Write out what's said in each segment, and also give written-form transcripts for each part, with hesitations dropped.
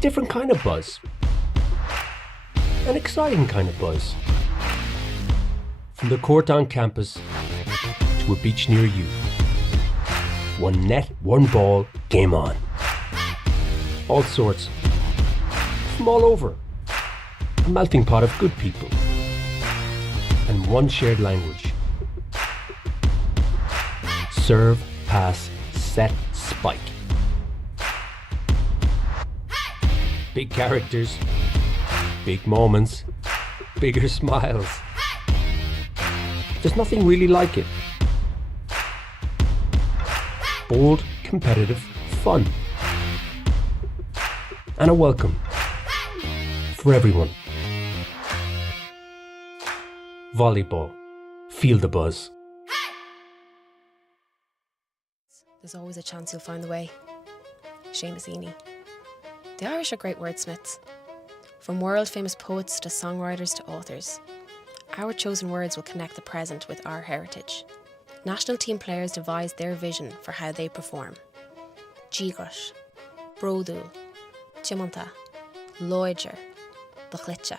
different kind of buzz. An exciting kind of buzz. From the court on campus to a beach near you. One net, one ball, game on. All sorts. From all over. A melting pot of good people. And one shared language. Serve, pass, set, spike. Big characters, big moments, bigger smiles. There's nothing really like it. Bold, competitive, fun. And a welcome for everyone. Volleyball. Feel the buzz. There's always a chance you'll find the way. Seamus Heaney. The Irish are great wordsmiths. From world-famous poets to songwriters to authors. Our chosen words will connect the present with our heritage. National team players devise their vision for how they perform. Díogras, Brodúil, Tiomanta, Loidir, Bachlitcha.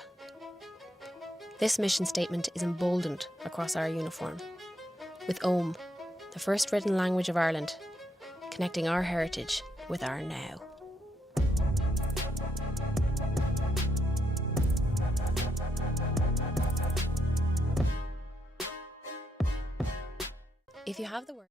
This mission statement is emboldened across our uniform. With Ohm, the first written language of Ireland, connecting our heritage with our now. If you have the word.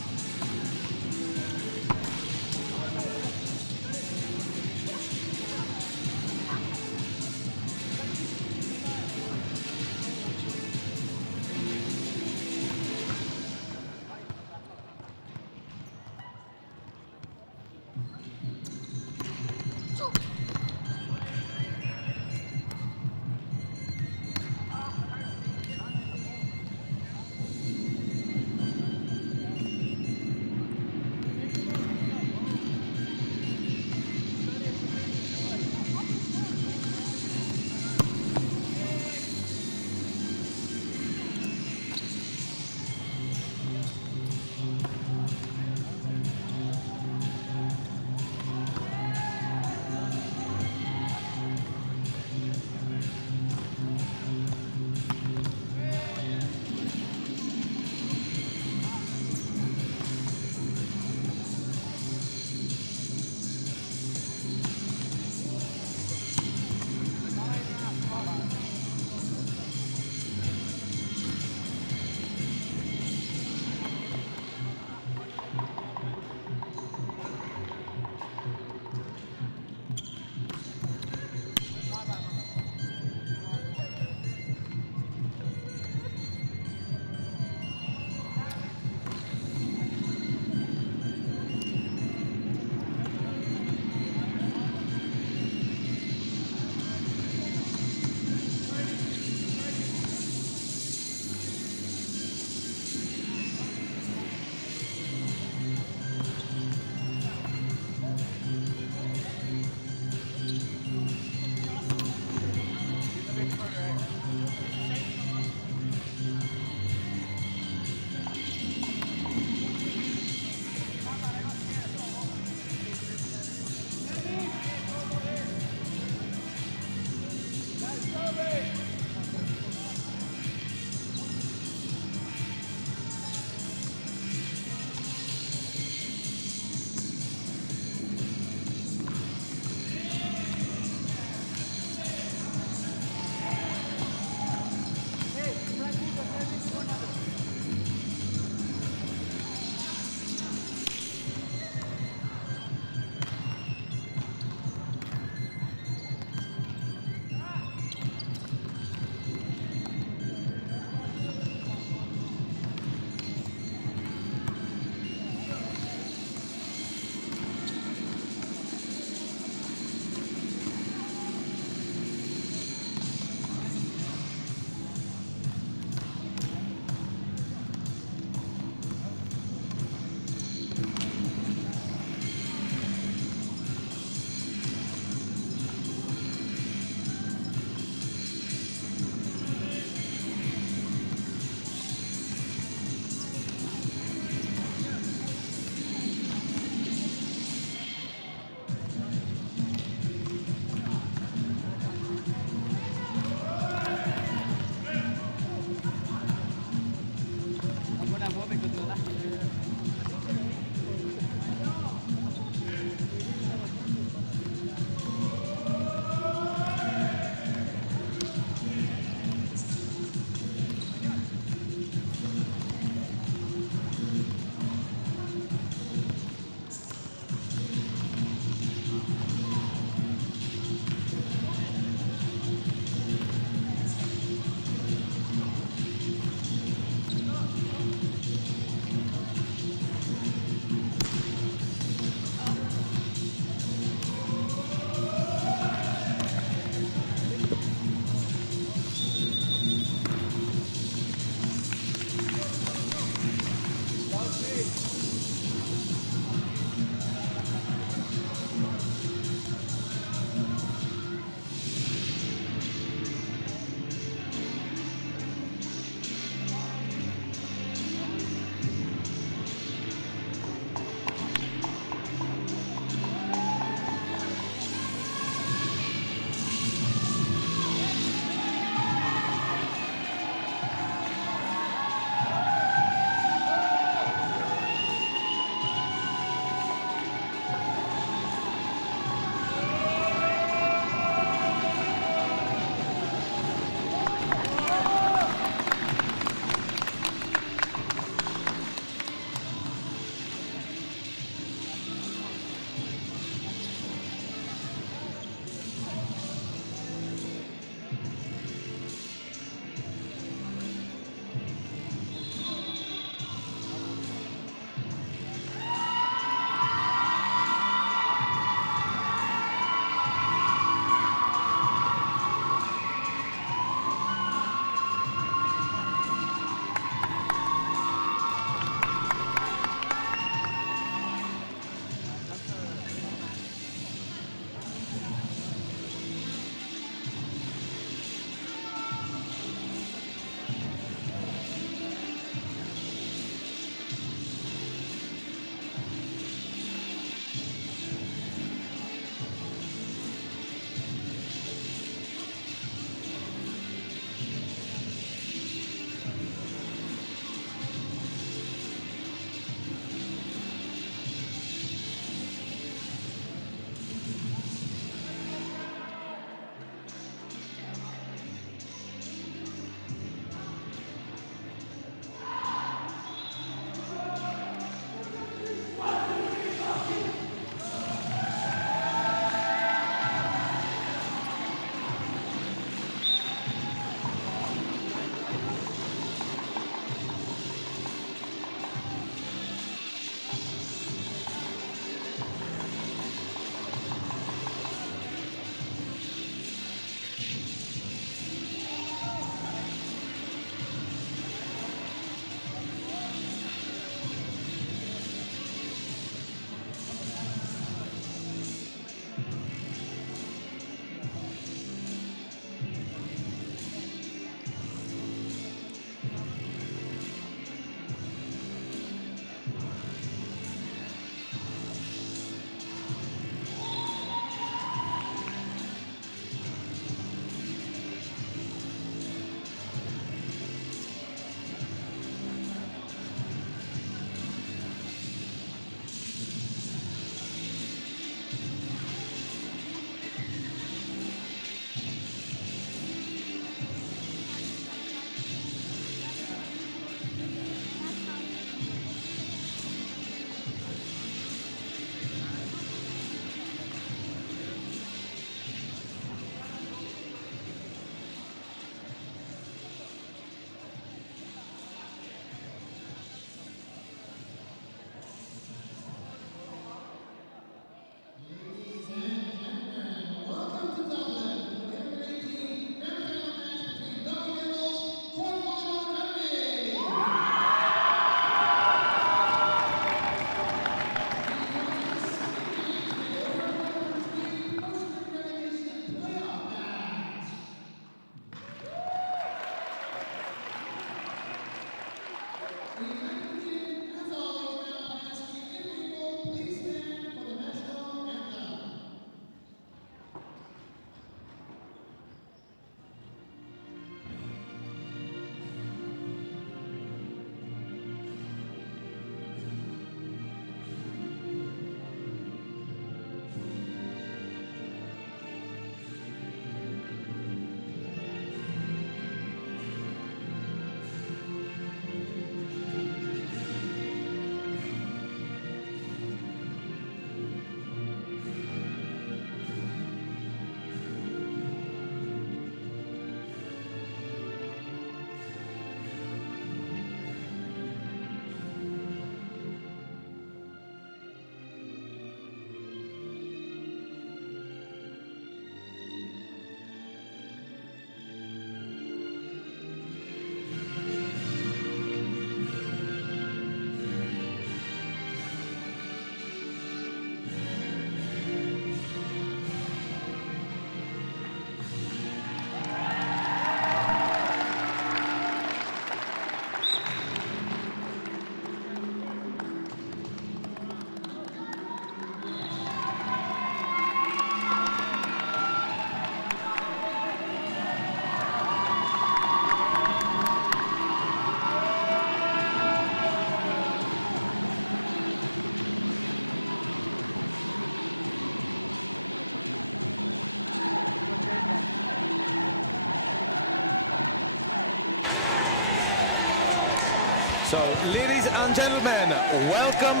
Ladies and gentlemen, welcome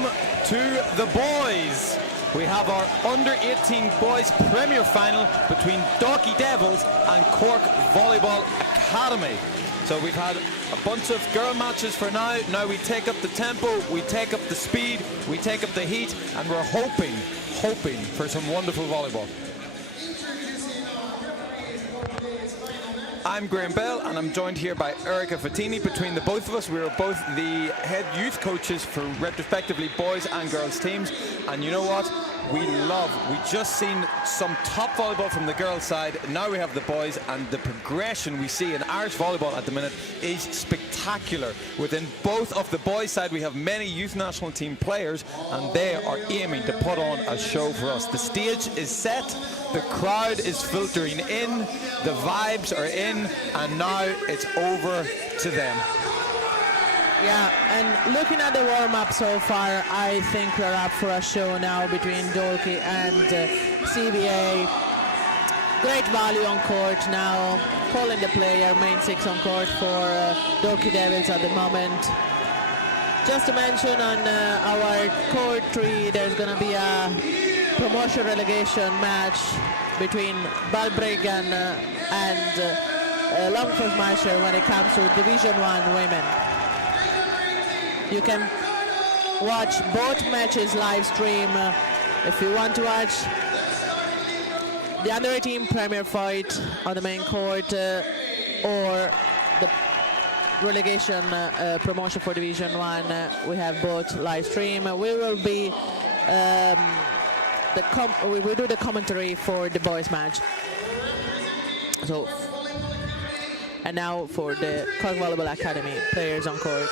to the boys. We have our under-18 boys Premier final between Dalkey Devils and Cork Volleyball Academy. So we've had a bunch of girl matches for now. Now we take up the tempo, we take up the speed, we take up the heat, and we're hoping for some wonderful volleyball. I'm Graham Bell, and I'm joined here by Erica Fattini. Between the both of us, we are both the head youth coaches for respectively boys and girls teams. And you know what? We've just seen some top volleyball from the girls side. Now we have the boys, and the progression we see in Irish volleyball at the minute is spectacular. Within both of the boys side, we have many youth national team players, and they are aiming to put on a show for us. The stage is set, the crowd is filtering in, the vibes are in, and now it's over to them. Yeah, and looking at the warm-up so far, I think we're up for a show now between Dalkey and CBA. Great value on court now, calling the player, main 6 on court for Dalkey Devils at the moment. Just to mention on our court 3, there's going to be a promotion relegation match between Balbrigg and Longford Marshall when it comes to Division 1 women. You can watch both matches live stream if you want to watch the under-18 Premier fight on the main court or the relegation promotion for Division 1. We have both live stream. We will be we do the commentary for the boys match. So, and now for the Cork Volleyball Academy players on court.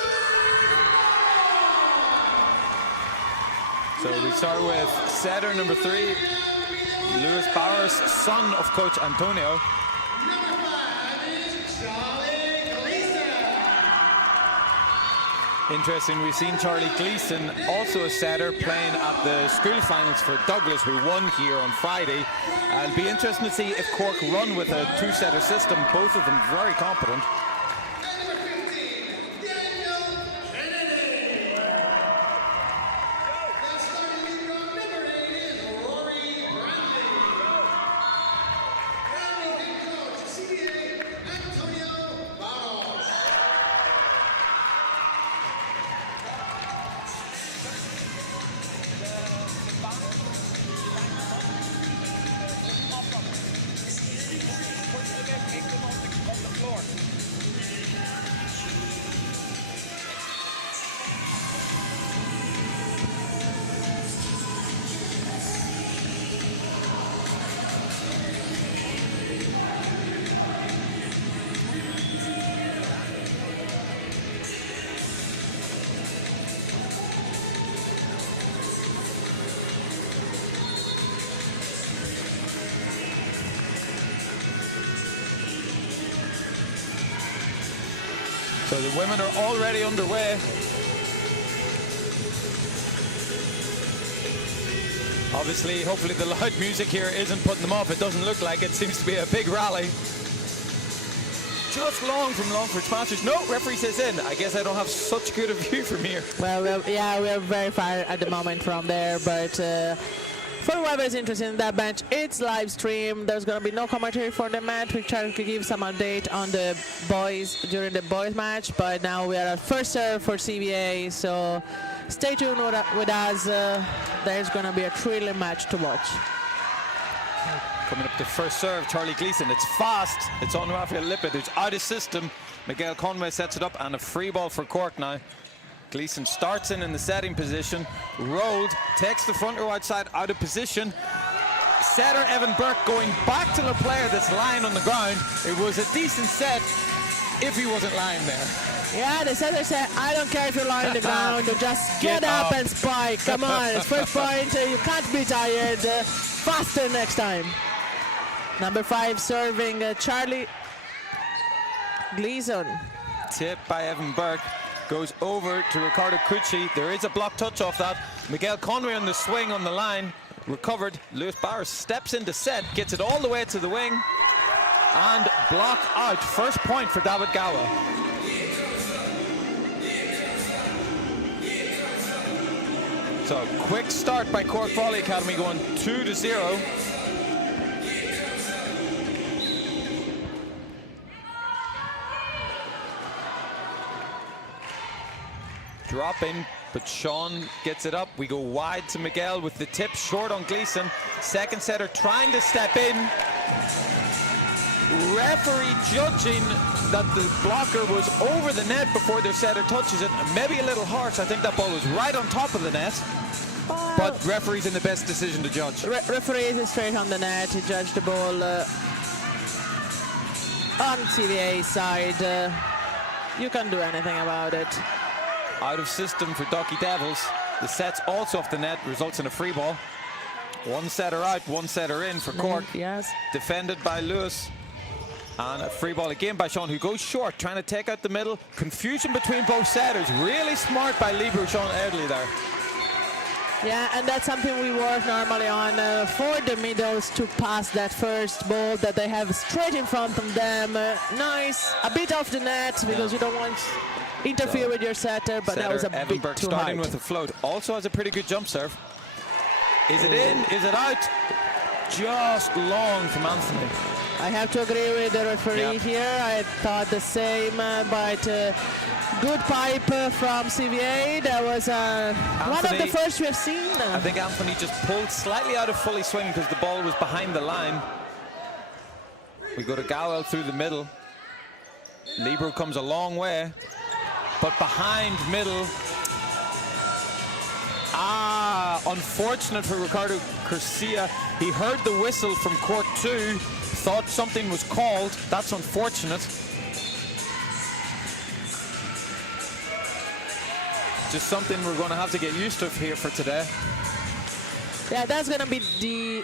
So we start with setter number 3, Lewis Bowers, son of Coach Antonio. Interesting, we've seen Charlie Gleeson, also a setter, playing at the school finals for Douglas, who won here on Friday. It'll be interesting to see if Cork run with a 2-setter system, both of them very competent. So the women are already underway. Obviously, hopefully the loud music here isn't putting them off. It doesn't look like it. Seems to be a big rally. Just long from Longford sponsors. No, referee says in. I guess I don't have such good a view from here. Well, we're very far at the moment from there, but for whoever is interested in that bench, it's live stream. There's going to be no commentary for the match. We try to give some update on the boys during the boys match, but now we are at first serve for CBA, so stay tuned with us. There's going to be a thrilling match to watch. Coming up to first serve, Charlie Gleeson. It's fast. It's on Raphael Lippett, who's out of system. Miguel Conway sets it up, and a free ball for Cork now. Gleeson starts in the setting position. Rolled, takes the front row outside, out of position. Setter Evan Burke going back to the player that's lying on the ground. It was a decent set if he wasn't lying there. Yeah, the setter said, I don't care if you're lying on the ground, just get up and spike. Come on, it's first point, you can't be tired. Faster next time. Number 5 serving Charlie Gleeson. Tip by Evan Burke. Goes over to Ricardo Cucci. There is a block touch off that. Miguel Conway on the swing on the line. Recovered. Lewis Bowers steps into set, gets it all the way to the wing, and blocked out. First point for David Gowa. start by Cork Volley Academy, going 2-0. Drop in, but Sean gets it up. We go wide to Miguel with the tip, short on Gleason. Second setter trying to step in. Referee judging that the blocker was over the net before the setter touches it. Maybe a little harsh. I think that ball was right on top of the net. But referee's in the best decision to judge. Referee is straight on the net. He judged the ball on CDA side. You can't do anything about it. Out of system for Dalkey Devils. The set's also off the net, results in a free ball. One setter out, one setter in for Cork. Yes. Defended by Lewis. And a free ball again by Sean, who goes short, trying to take out the middle. Confusion between both setters. Really smart by Lieber Sean Early there. Yeah, and that's something we work normally on for the middles to pass that first ball that they have straight in front of them. Nice, a bit off the net because you don't want to interfere with your setter, but that was a bit too starting high. with a float. Also has a pretty good jump serve. Is it in? Is it out? Just long from Anthony. I have to agree with the referee here. I thought the same, but good pipe from CVA. That was one of the first we've seen. I think Anthony just pulled slightly out of fully swing because the ball was behind the line. We go to Gowell through the middle. Lieber comes a long way, but behind middle. Unfortunate for Ricardo Garcia. He heard the whistle from Cork 2, thought something was called. That's unfortunate. Just something we're going to have to get used to here for today. Yeah, that's going to be the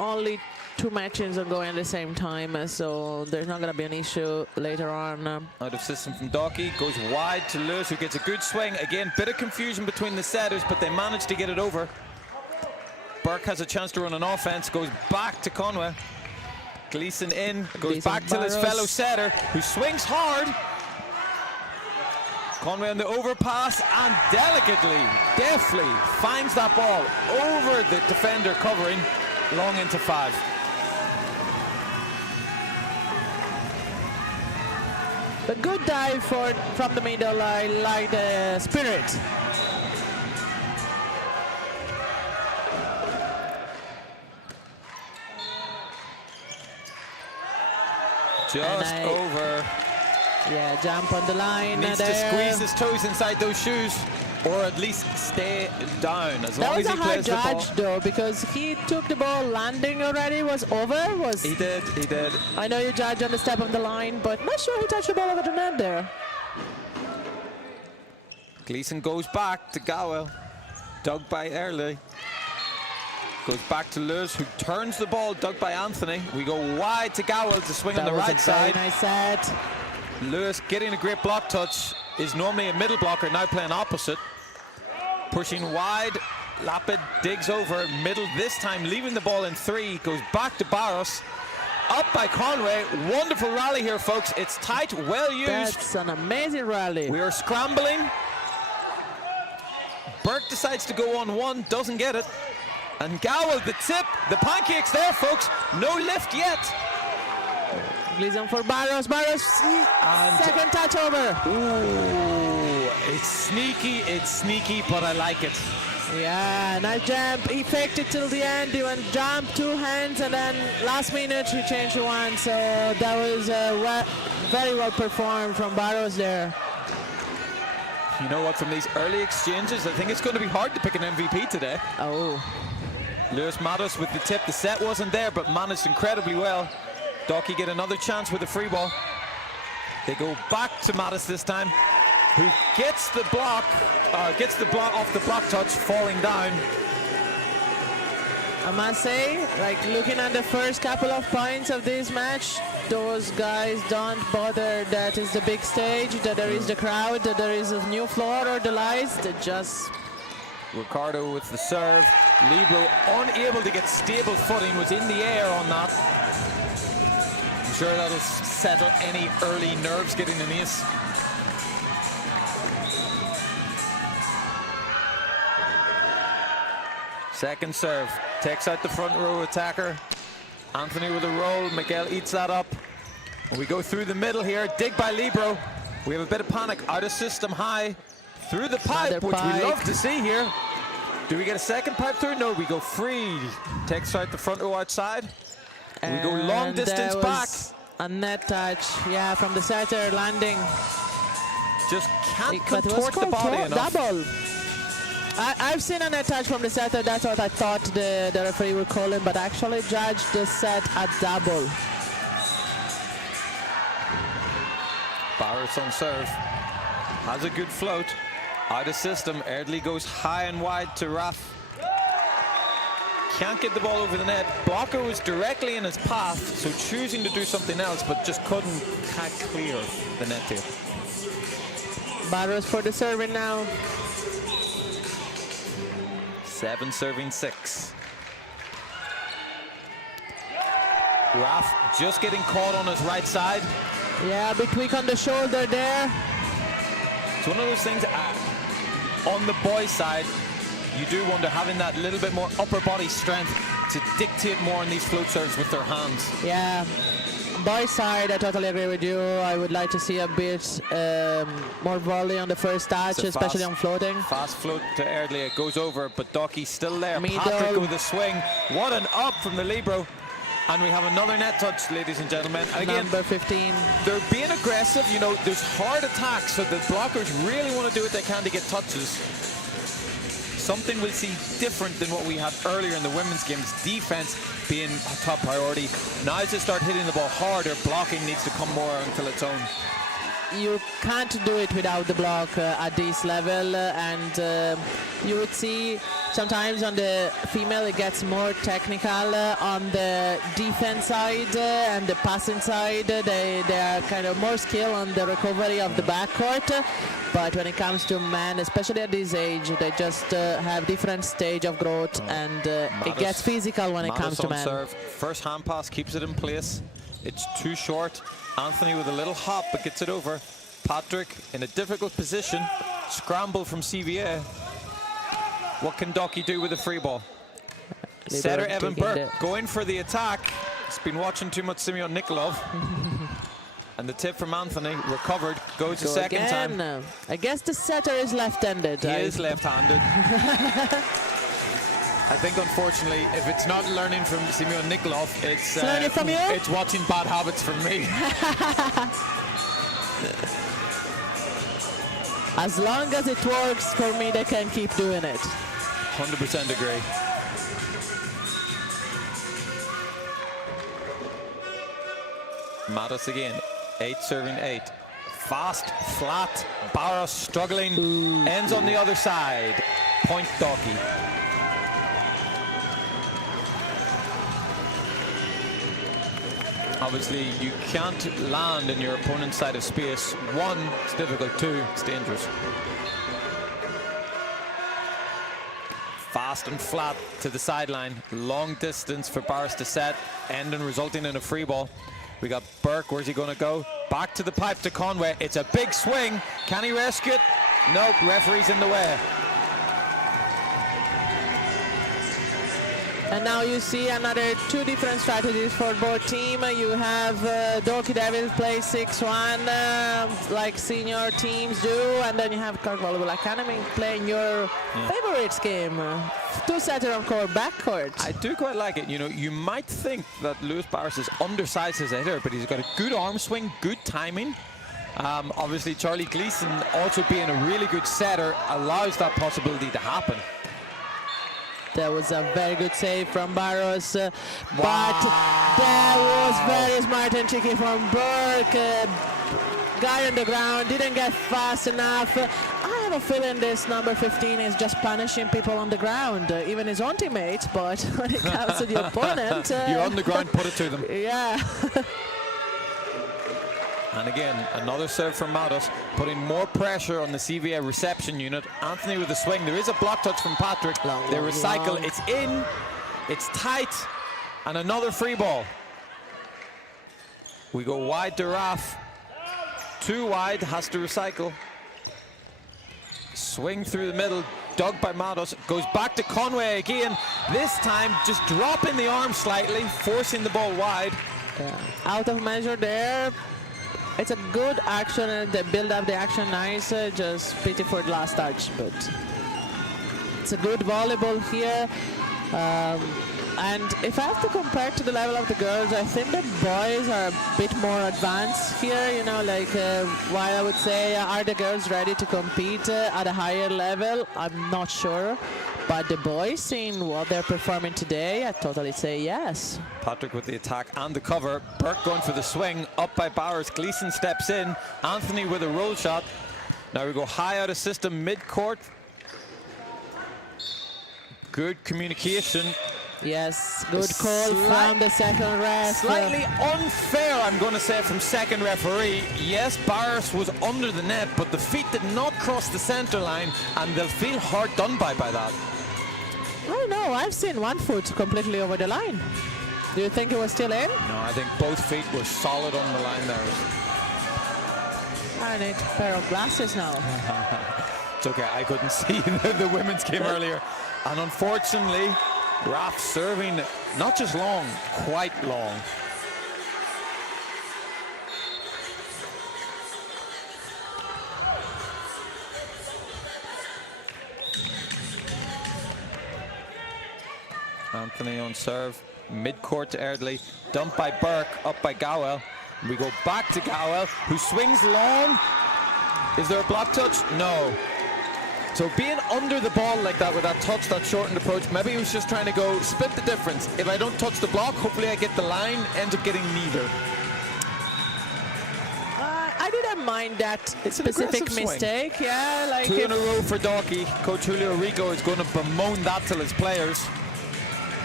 only 2 matches ongoing at the same time, so there's not going to be an issue later on. Out of system from Dalkey, goes wide to Lewis, who gets a good swing. Again, bit of confusion between the setters, but they managed to get it over. Burke has a chance to run an offense, goes back to Conway. Gleason in, goes back to his fellow setter, who swings hard. Conway on the overpass, and delicately, deftly finds that ball over the defender covering, long into 5. A good dive from the middle, I like the spirit. Just over. Yeah, jump on the line. Needs to squeeze his toes inside those shoes, or at least stay down as long as he plays the ball. That was a hard judge though, because he took the ball landing already, was over. He did. I know you judge on the step of the line, but not sure who touched the ball over the net there. Gleason goes back to Gowell, dug by Early. Goes back to Lewis, who turns the ball, dug by Anthony. We go wide to Gowell to swing on the right side. Lewis getting a great block touch. Is normally a middle blocker, now playing opposite. Pushing wide, Lapid digs over, middle this time, leaving the ball in 3. Goes back to Barros. Up by Conway. Wonderful rally here, folks. It's tight, well used. That's an amazing rally. We are scrambling. Burke decides to go on 1, doesn't get it. And Gowell, the tip, the pancake's there, folks. No lift yet. Gleason for Barros. Second touch over. Ooh, it's sneaky, but I like it. Yeah, nice jump. He faked it till the end. He went jump, 2 hands, and then last minute he changed to 1. So that was very well performed from Barros there. You know what, from these early exchanges, I think it's going to be hard to pick an MVP today. Oh. Lewis Matos with the tip. The set wasn't there, but managed incredibly well. Dalkey get another chance with a free ball. They go back to Mattis this time. He gets the block off the block touch, falling down. I must say, like looking at the first couple of points of this match, those guys don't bother that is the big stage, that there is the crowd, that there is a new floor or the lights. They just... Ricardo with the serve. Lieber unable to get stable footing, was in the air on that. I'm sure that has settled any early nerves getting in this. Second serve. Takes out the front row attacker. Anthony with a roll. Miguel eats that up. We go through the middle here. Dig by Libro. We have a bit of panic. Out of system high. Through the pipe, which we love to see here. Do we get a second pipe through? No, we go free. Takes out the front row outside. We go long distance back. A net touch, yeah, from the setter, landing. Just can't contort the body enough. Double. I've seen a net touch from the setter. That's what I thought the referee would call him, but actually judged the set a double. Barros on serve. Has a good float. Out of system. Erdely goes high and wide to Raf. Can't get the ball over the net. Blocker was directly in his path, so choosing to do something else, but just couldn't clear the net here. Barros for the serving now. 7 serving 6. Raf just getting caught on his right side. Yeah, a bit weak on the shoulder there. It's one of those things on the boys' side, you do wonder, having that little bit more upper body strength to dictate more on these float serves with their hands. Yeah, boys' side, I totally agree with you. I would like to see a bit more volley on the first touch, especially on floating. Fast float to Erdely, it goes over, but Dalkey's still there. Middle. Patrick with the swing. What an up from the Libro. And we have another net touch, ladies and gentlemen. And again, number 15. They're being aggressive, you know, there's hard attacks, so the blockers really want to do what they can to get touches. Something we'll see different than what we had earlier in the women's games, defense being top priority. Now as they start hitting the ball harder, blocking needs to come more until its own. You can't do it without the block at this level, and you would see sometimes on the female it gets more technical. On the defense side and the passing side, they are kind of more skilled on the recovery of the backcourt, but when it comes to men, especially at this age, they just have different stage of growth, and it gets physical when it comes to men. Serve. First hand pass keeps it in place. It's too short. Anthony with a little hop, but gets it over. Patrick in a difficult position. Scramble from CVA. What can Dalkey do with a free ball? Setter Evan Burke going for the attack. He's been watching too much Simeon Nikolov. And the tip from Anthony, recovered, goes a second time. I guess the setter is left-handed. He is left-handed. I think, unfortunately, if it's not learning from Simeon Nikolov, it's watching bad habits from me. As long as it works for me, they can keep doing it. 100% agree. Matos again, 8 serving 8. Fast, flat, Barros struggling, ends on the other side. Point Dalkey. Obviously, you can't land in your opponent's side of space. 1, it's difficult. 2, it's dangerous. Fast and flat to the sideline. Long distance for Barros to set, ending resulting in a free ball. We got Burke, where's he going to go? Back to the pipe to Conway. It's a big swing. Can he rescue it? No, referee's in the way. And now you see another 2 different strategies for both team. You have Dalkey Devils play 6-1 like senior teams do, and then you have Cork Volleyball Academy playing your favorites game. 2-setter on court, backcourt. I do quite like it. You know, you might think that Lewis Barros is undersized as a hitter, but he's got a good arm swing, good timing. Obviously, Charlie Gleason also being a really good setter allows that possibility to happen. That was a very good save from Barros, but that was very smart and tricky from Burke. Guy on the ground, didn't get fast enough. I have a feeling this number 15 is just punishing people on the ground, even his own teammates, but when it comes to the opponent... You're on the ground, put it to them. Yeah. And again, another serve from Matos, putting more pressure on the CVA reception unit. Anthony with a swing. There is a block touch from Patrick. They recycle. It's in. It's tight. And another free ball. We go wide to Raf. 2 wide, has to recycle. Swing through the middle. dug by Matos, goes back to Conway again. This time, just dropping the arm slightly, forcing the ball wide. Out of measure there. It's a good action, and they build up the action nice. Just pity for the last touch, but it's a good volleyball here. And if I have to compare to the level of the girls, I think the boys are a bit more advanced here. You know, like while I would say, are the girls ready to compete at a higher level? I'm not sure. But the boys, seeing what they're performing today, I totally say yes. Patrick with the attack and the cover. Burke going for the swing, up by Bowers. Gleason steps in. Anthony with a roll shot. Now we go high out of system, mid-court. Good communication. Yes, good call from the second ref. Slightly unfair, I'm going to say, from second referee. Yes, Barris was under the net, but the feet did not cross the center line, and they'll feel hard done by that. Oh no, I've seen one foot completely over the line. Do you think it was still in? No, I think both feet were solid on the line there. I need a pair of glasses now. It's okay, I couldn't see the women's game earlier. And unfortunately, Raf serving not just long, quite long. Anthony on serve, mid-court to Erdley, dumped by Burke, up by Gowell. We go back to Gowell, who swings long. Is there a block touch? No. So being under the ball like that with that touch, that shortened approach, maybe he was just trying to go split the difference. If I don't touch the block, hopefully I get the line, end up getting neither. I didn't mind that specific mistake. Yeah, like 2 in a row for Dalkey. Coach Julio Rigo is going to bemoan that to his players.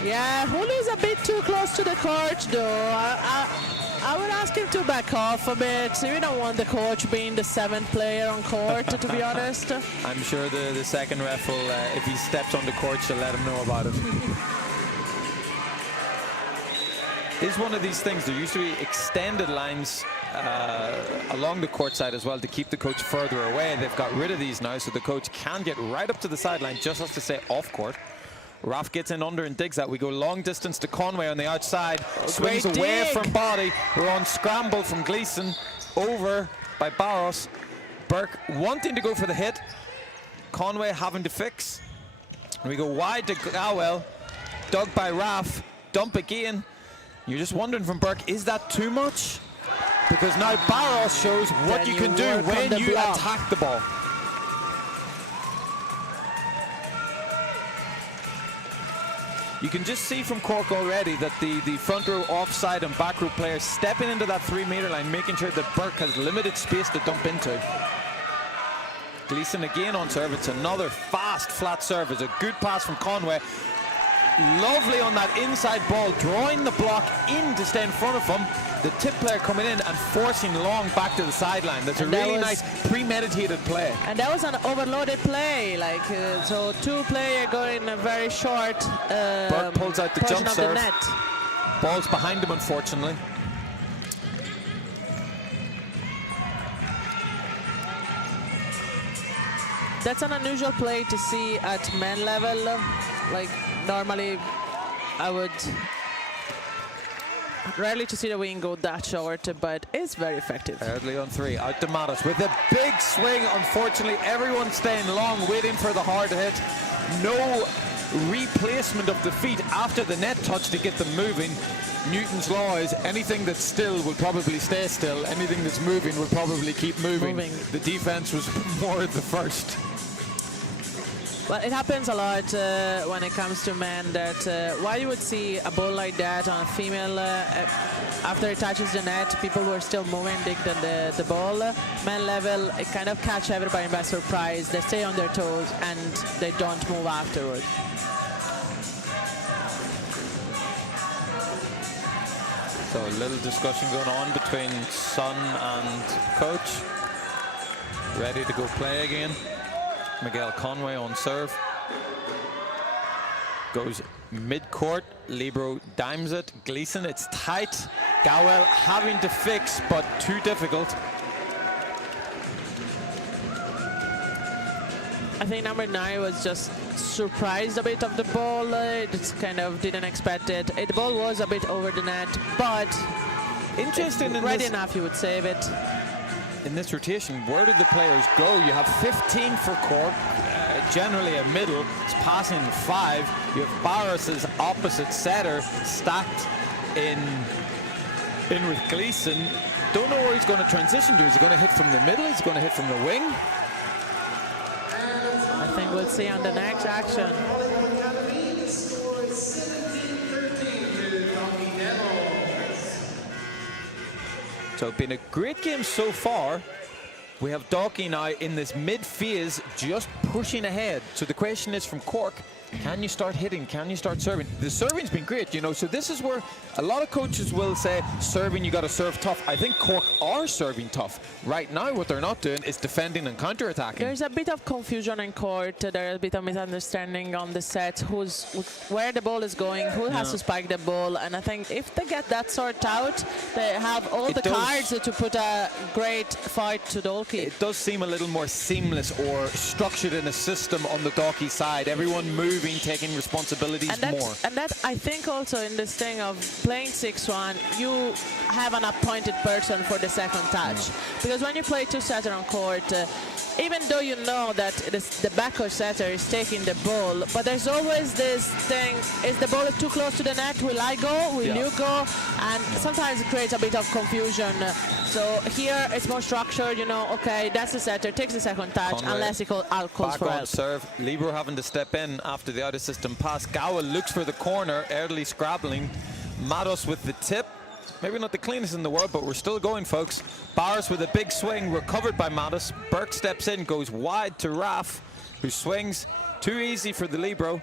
Yeah, Julio's a bit too close to the court though. I would ask him to back off a bit. We don't want the coach being the 7th player on court, to be honest. I'm sure the second ref will, if he steps on the court, she'll let him know about it. It's one of these things. There used to be extended lines along the court side as well to keep the coach further away. They've got rid of these now, so the coach can get right up to the sideline, just has to say off court. Raf gets in under and digs that. We go long distance to Conway on the outside. Swings away from body. We're on scramble from Gleason. Over by Barros. Burke wanting to go for the hit. Conway having to fix. And we go wide to Gowell. Dug by Raf. Dump again. You're just wondering from Burke, is that too much? Because now Barros shows what you can do when you attack the ball. You can just see from Cork already that the front row, offside and back row players stepping into that 3-meter line, making sure that Burke has limited space to dump into. Gleason again on serve. It's another fast, flat serve. It's a good pass from Conway. Lovely on that inside ball, drawing the block in to stay in front of him. The tip player coming in and forcing long back to the sideline. That's a really nice premeditated play. And that was an overloaded play, like so 2 players going very short. Burke pulls out the jump serve. Ball's behind him, unfortunately. That's an unusual play to see at men level. Like normally, I would rarely to see the wing go that short, but it's very effective. Early on 3, out to Matos with a big swing. Unfortunately, everyone staying long, waiting for the hard hit. No replacement of the feet after the net touch to get them moving. Newton's law is anything that's still will probably stay still. Anything that's moving will probably keep moving. The defense was more at the first. Well, it happens a lot when it comes to men that while you would see a ball like that on a female, after it touches the net, people were still moving big than the ball. Men level, it kind of catch everybody by surprise. They stay on their toes and they don't move afterwards. So a little discussion going on between Son and coach. Ready to go play again. Miguel Conway on serve. Goes mid-court. Libero dimes it. Gleason, it's tight. Gowell having to fix, but too difficult. I think number 9 was just surprised a bit of the ball. It just kind of didn't expect it. The ball was a bit over the net, but interesting in ready this, enough, you would save it. in this rotation. Where did the players go? You have 15 for Cork, generally a middle. It's passing 5. You have Barris's opposite setter stacked in with Gleeson. Don't know where he's going to transition to. Is he going to hit from the middle? Is he going to hit from the wing? I think we'll see on the next action. So it's been a great game so far. We have Dalkey now in this mid-phase just pushing ahead. So the question is from Cork, can you start hitting? Can you start serving? The serving's been great, you know, so this is where a lot of coaches will say, serving, you got to serve tough. I think Cork are serving tough. Right now, what they're not doing is defending and counter-attacking. There's a bit of confusion in court. There's a bit of misunderstanding on the set, where the ball is going, who has to spike the ball. And I think if they get that sorted out, they have all the cards to put a great fight to Dalkey. It does seem a little more seamless or structured in a system on the Dalkey side. Everyone moving, taking responsibilities more. And that I think also in this thing of playing 6-1, you have an appointed person for the second touch. Because when you play 2 setter on court, even though you know that the backup setter is taking the ball, but there's always this thing, is the ball too close to the net? Will I go? Will you go? And sometimes it creates a bit of confusion. So here it's more structured, you know, okay, that's the setter, takes the second touch, unless he calls for help. Serve, Libero having to step in after the out-of-system pass. Gowa looks for the corner, early scrabbling. Matos with the tip. Maybe not the cleanest in the world, but we're still going, folks. Barris with a big swing, recovered by Matos. Burke steps in, goes wide to Raf, who swings. Too easy for the Libero.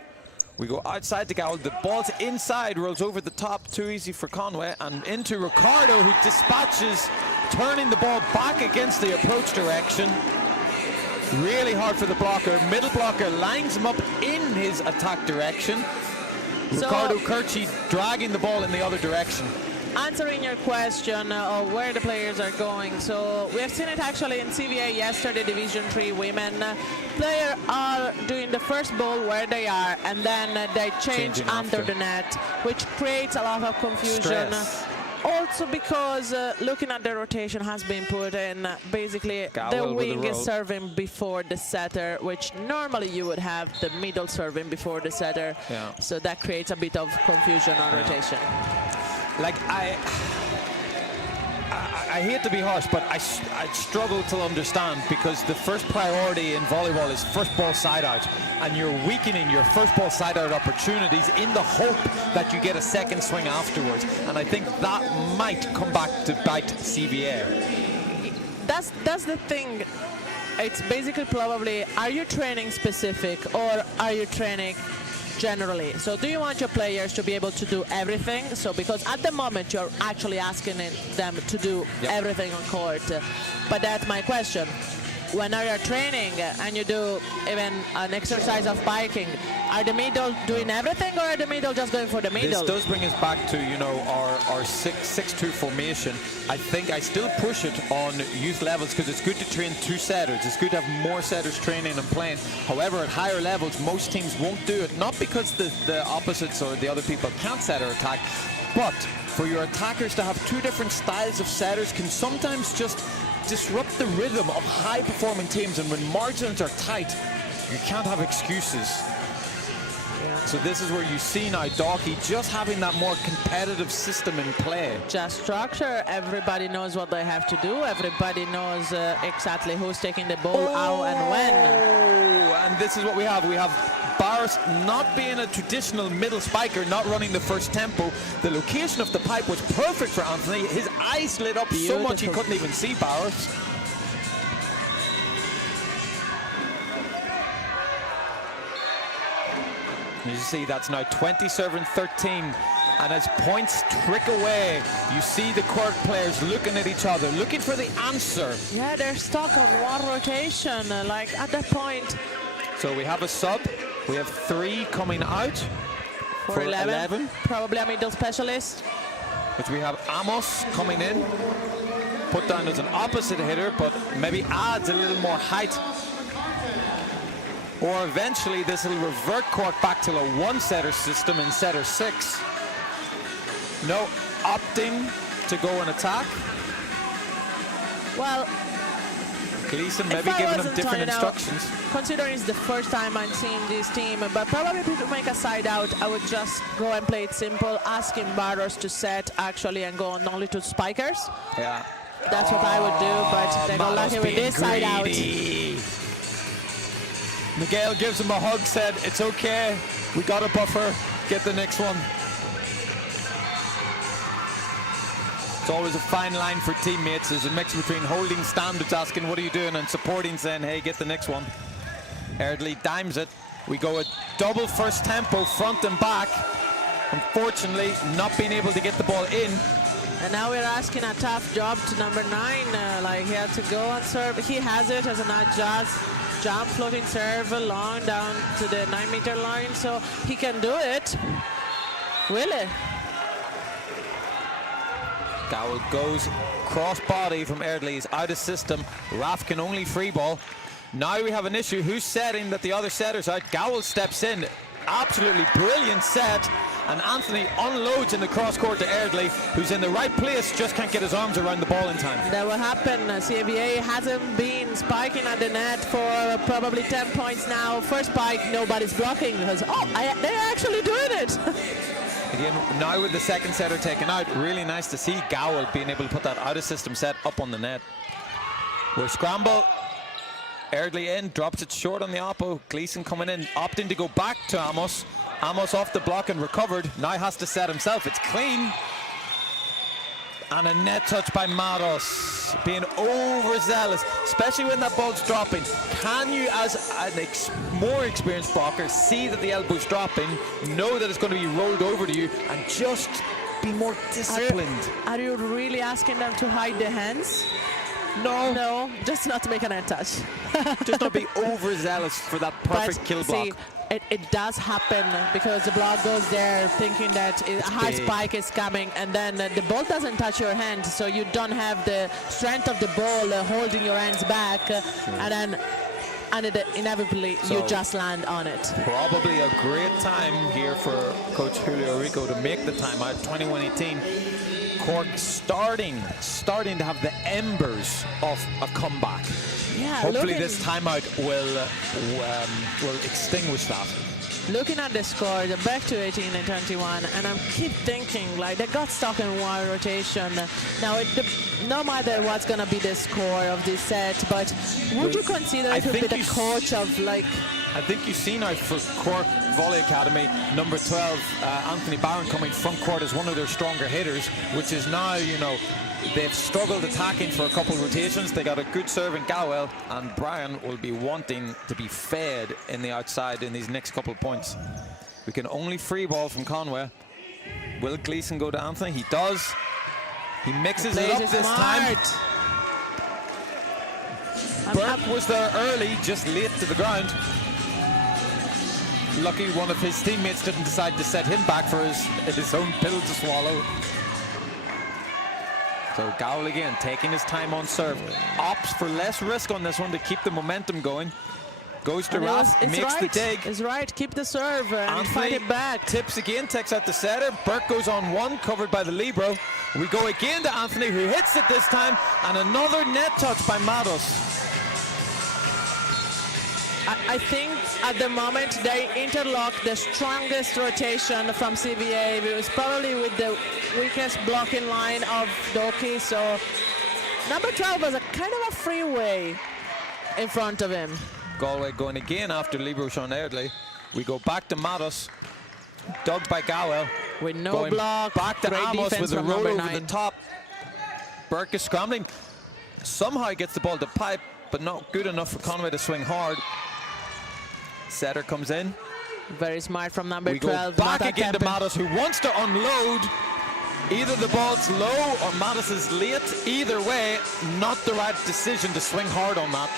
We go outside to Gowa. The ball's inside, rolls over the top. Too easy for Conway, and into Ricardo, who dispatches, turning the ball back against the approach direction. Really hard for the blocker. Middle blocker lines him up in his attack direction. So Ricardo Kirchi dragging the ball in the other direction. Answering your question of where the players are going, so we have seen it actually in CBA yesterday, Division 3 women. Players are doing the first ball where they are, and then they change under the net, which creates a lot of confusion. Stress. Also because looking at the rotation has been put in, basically the wing is serving before the setter, which normally you would have the middle serving before the setter. Yeah. So that creates a bit of confusion in rotation. Like, I hate to be harsh, but I struggle to understand, because the first priority in volleyball is first ball side out, and you're weakening your first ball side out opportunities in the hope that you get a second swing afterwards. And I think that might come back to bite CBA. That's the thing. It's basically probably, are you training specific or are you training generally? So do you want your players to be able to do everything? So because at the moment you're actually asking them to do everything on court. But that's my question. When you're training and you do even an exercise of biking, are the middle doing everything, or are the middle just going for the middle? This does bring us back to, you know, our 6-2 formation. I think I still push it on youth levels, because it's good to train 2 setters. It's good to have more setters training and playing. However, at higher levels, most teams won't do it. Not because the opposites or the other people can't set or attack, but for your attackers to have 2 different styles of setters can sometimes just disrupt the rhythm of high-performing teams, and when margins are tight, you can't have excuses. So this is where you see now Dalkey just having that more competitive system in play. Just structure. Everybody knows what they have to do. Everybody knows exactly who's taking the ball out and when. And this is what we have. We have Barris not being a traditional middle spiker, not running the first tempo. The location of the pipe was perfect for Anthony. His eyes lit up so much he couldn't even see Barris. You see that's now 20 serving 13, and as points trick away, you see the Cork players looking at each other, looking for the answer. Yeah, they're stuck in one rotation, like at that point. So we have a sub, we have 3 coming out for 11. Probably a middle specialist. But we have Amos coming in, put down as an opposite hitter, but maybe adds a little more height. or eventually this will revert Cork back to a one-setter system in setter 6. No, opting to go and attack. Well, Gleeson maybe giving them different instructions. Considering it's the first time I'm seeing this team, but probably people make a side out, I would just go and play it simple, asking batters to set actually and go on only to spikers. Yeah. That's what I would do, but they're not lucky with this side out. Miguel gives him a hug, said, it's okay, we got a buffer, get the next one. It's always a fine line for teammates. There's a mix between holding standards, asking what are you doing, and supporting, saying, hey, get the next one. Eardley dimes it. We go a double first tempo, front and back. Unfortunately, not being able to get the ball in. And now we're asking a tough job to number 9. Like he had to go and serve. He has it as an adjust. Jump floating serve along down to the 9-meter line, so he can do it. Will it? Gowell goes cross body from Eardley. He's out of system. Raf can only free ball. Now we have an issue. Who's setting that the other setter's out? Gowell steps in. Absolutely brilliant set. And Anthony unloads in the cross court to Eardley, who's in the right place, just can't get his arms around the ball in time. That will happen. CAVA hasn't been spiking at the net for probably 10 points now. First spike, nobody's blocking. It was, they're actually doing it. Now with the second setter taken out, really nice to see Gowell being able to put that out of system set up on the net. We'll scramble. Eardley in, drops it short on the oppo. Gleeson coming in, opting to go back to Amos. Amos off the block and recovered. Now has to set himself. It's clean. And a net touch by Matos. Being overzealous, especially when that ball's dropping. Can you, as a more experienced blocker, see that the elbow's dropping, know that it's going to be rolled over to you, and just be more disciplined? Are you really asking them to hide their hands? No, just not to make a net touch. Just not be overzealous for that perfect but kill block. See, it does happen because the block goes there thinking that a high spike is coming, and then the ball doesn't touch your hand, so you don't have the strength of the ball holding your hands back, and inevitably you just land on it. Probably a great time here for Coach Julio Rico to make the timeout. 21-18. Cork starting to have the embers of a comeback. Yeah, hopefully this timeout will extinguish that. Looking at the score, they're back to 18 and 21, and I keep thinking like they got stuck in one rotation. Now, no matter what's gonna be the score of this set, but would you consider it would be the coach of like? I think you've seen out for Cork Volley Academy, number 12, Anthony Barron coming front court as one of their stronger hitters, which is now, they've struggled attacking for a couple of rotations. They got a good serve in Gowell, and Brian will be wanting to be fed in the outside in these next couple of points. We can only free ball from Conway. Will Gleeson go to Anthony? He does. He mixes it up this time. Burke was there early, just late to the ground. Lucky one of his teammates didn't decide to set him back for his own pill to swallow. So Gowell again, taking his time on serve. Opts for less risk on this one to keep the momentum going. Goes to Raf, makes the dig. It's right, keep the serve and fight it back. Tips again, takes out the setter. Burke goes on one, covered by the libero. We go again to Anthony, who hits it this time, and another net touch by Matos. I think at the moment they interlock the strongest rotation from CVA. It was probably with the weakest blocking line of Dalkey, so number 12 was a kind of a freeway in front of him. Galway going again after libero Sean Eardley. We go back to Matos, dug by Gowell. With no going block, back to Amos with a roll over the top. Burke is scrambling. Somehow gets the ball to pipe, but not good enough for Conway to swing hard. Setter comes in. Very smart from number we 12. Go back again to Matos, who wants to unload. Either the ball's low or Matos is late. Either way, not the right decision to swing hard on that.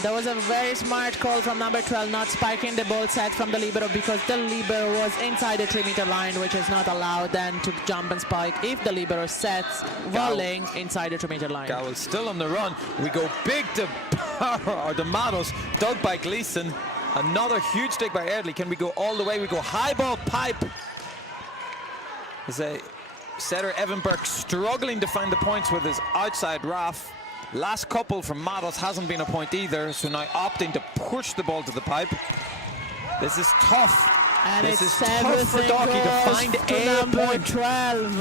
That was a very smart call from number 12, not spiking the ball set from the libero, because the libero was inside the 3-meter line, which is not allowed then to jump and spike if the libero sets volleying inside the 2-meter line. Gowell's still on the run. We go big to Matos, dug by Gleeson. Another huge stick by Erdley. Can we go all the way? We go high ball pipe. As a setter, Evan Burke struggling to find the points with his outside RAF. Last couple from Matos hasn't been a point either, so now opting to push the ball to the pipe. This is tough. And This it's is tough for Dalkey to find a point. 12.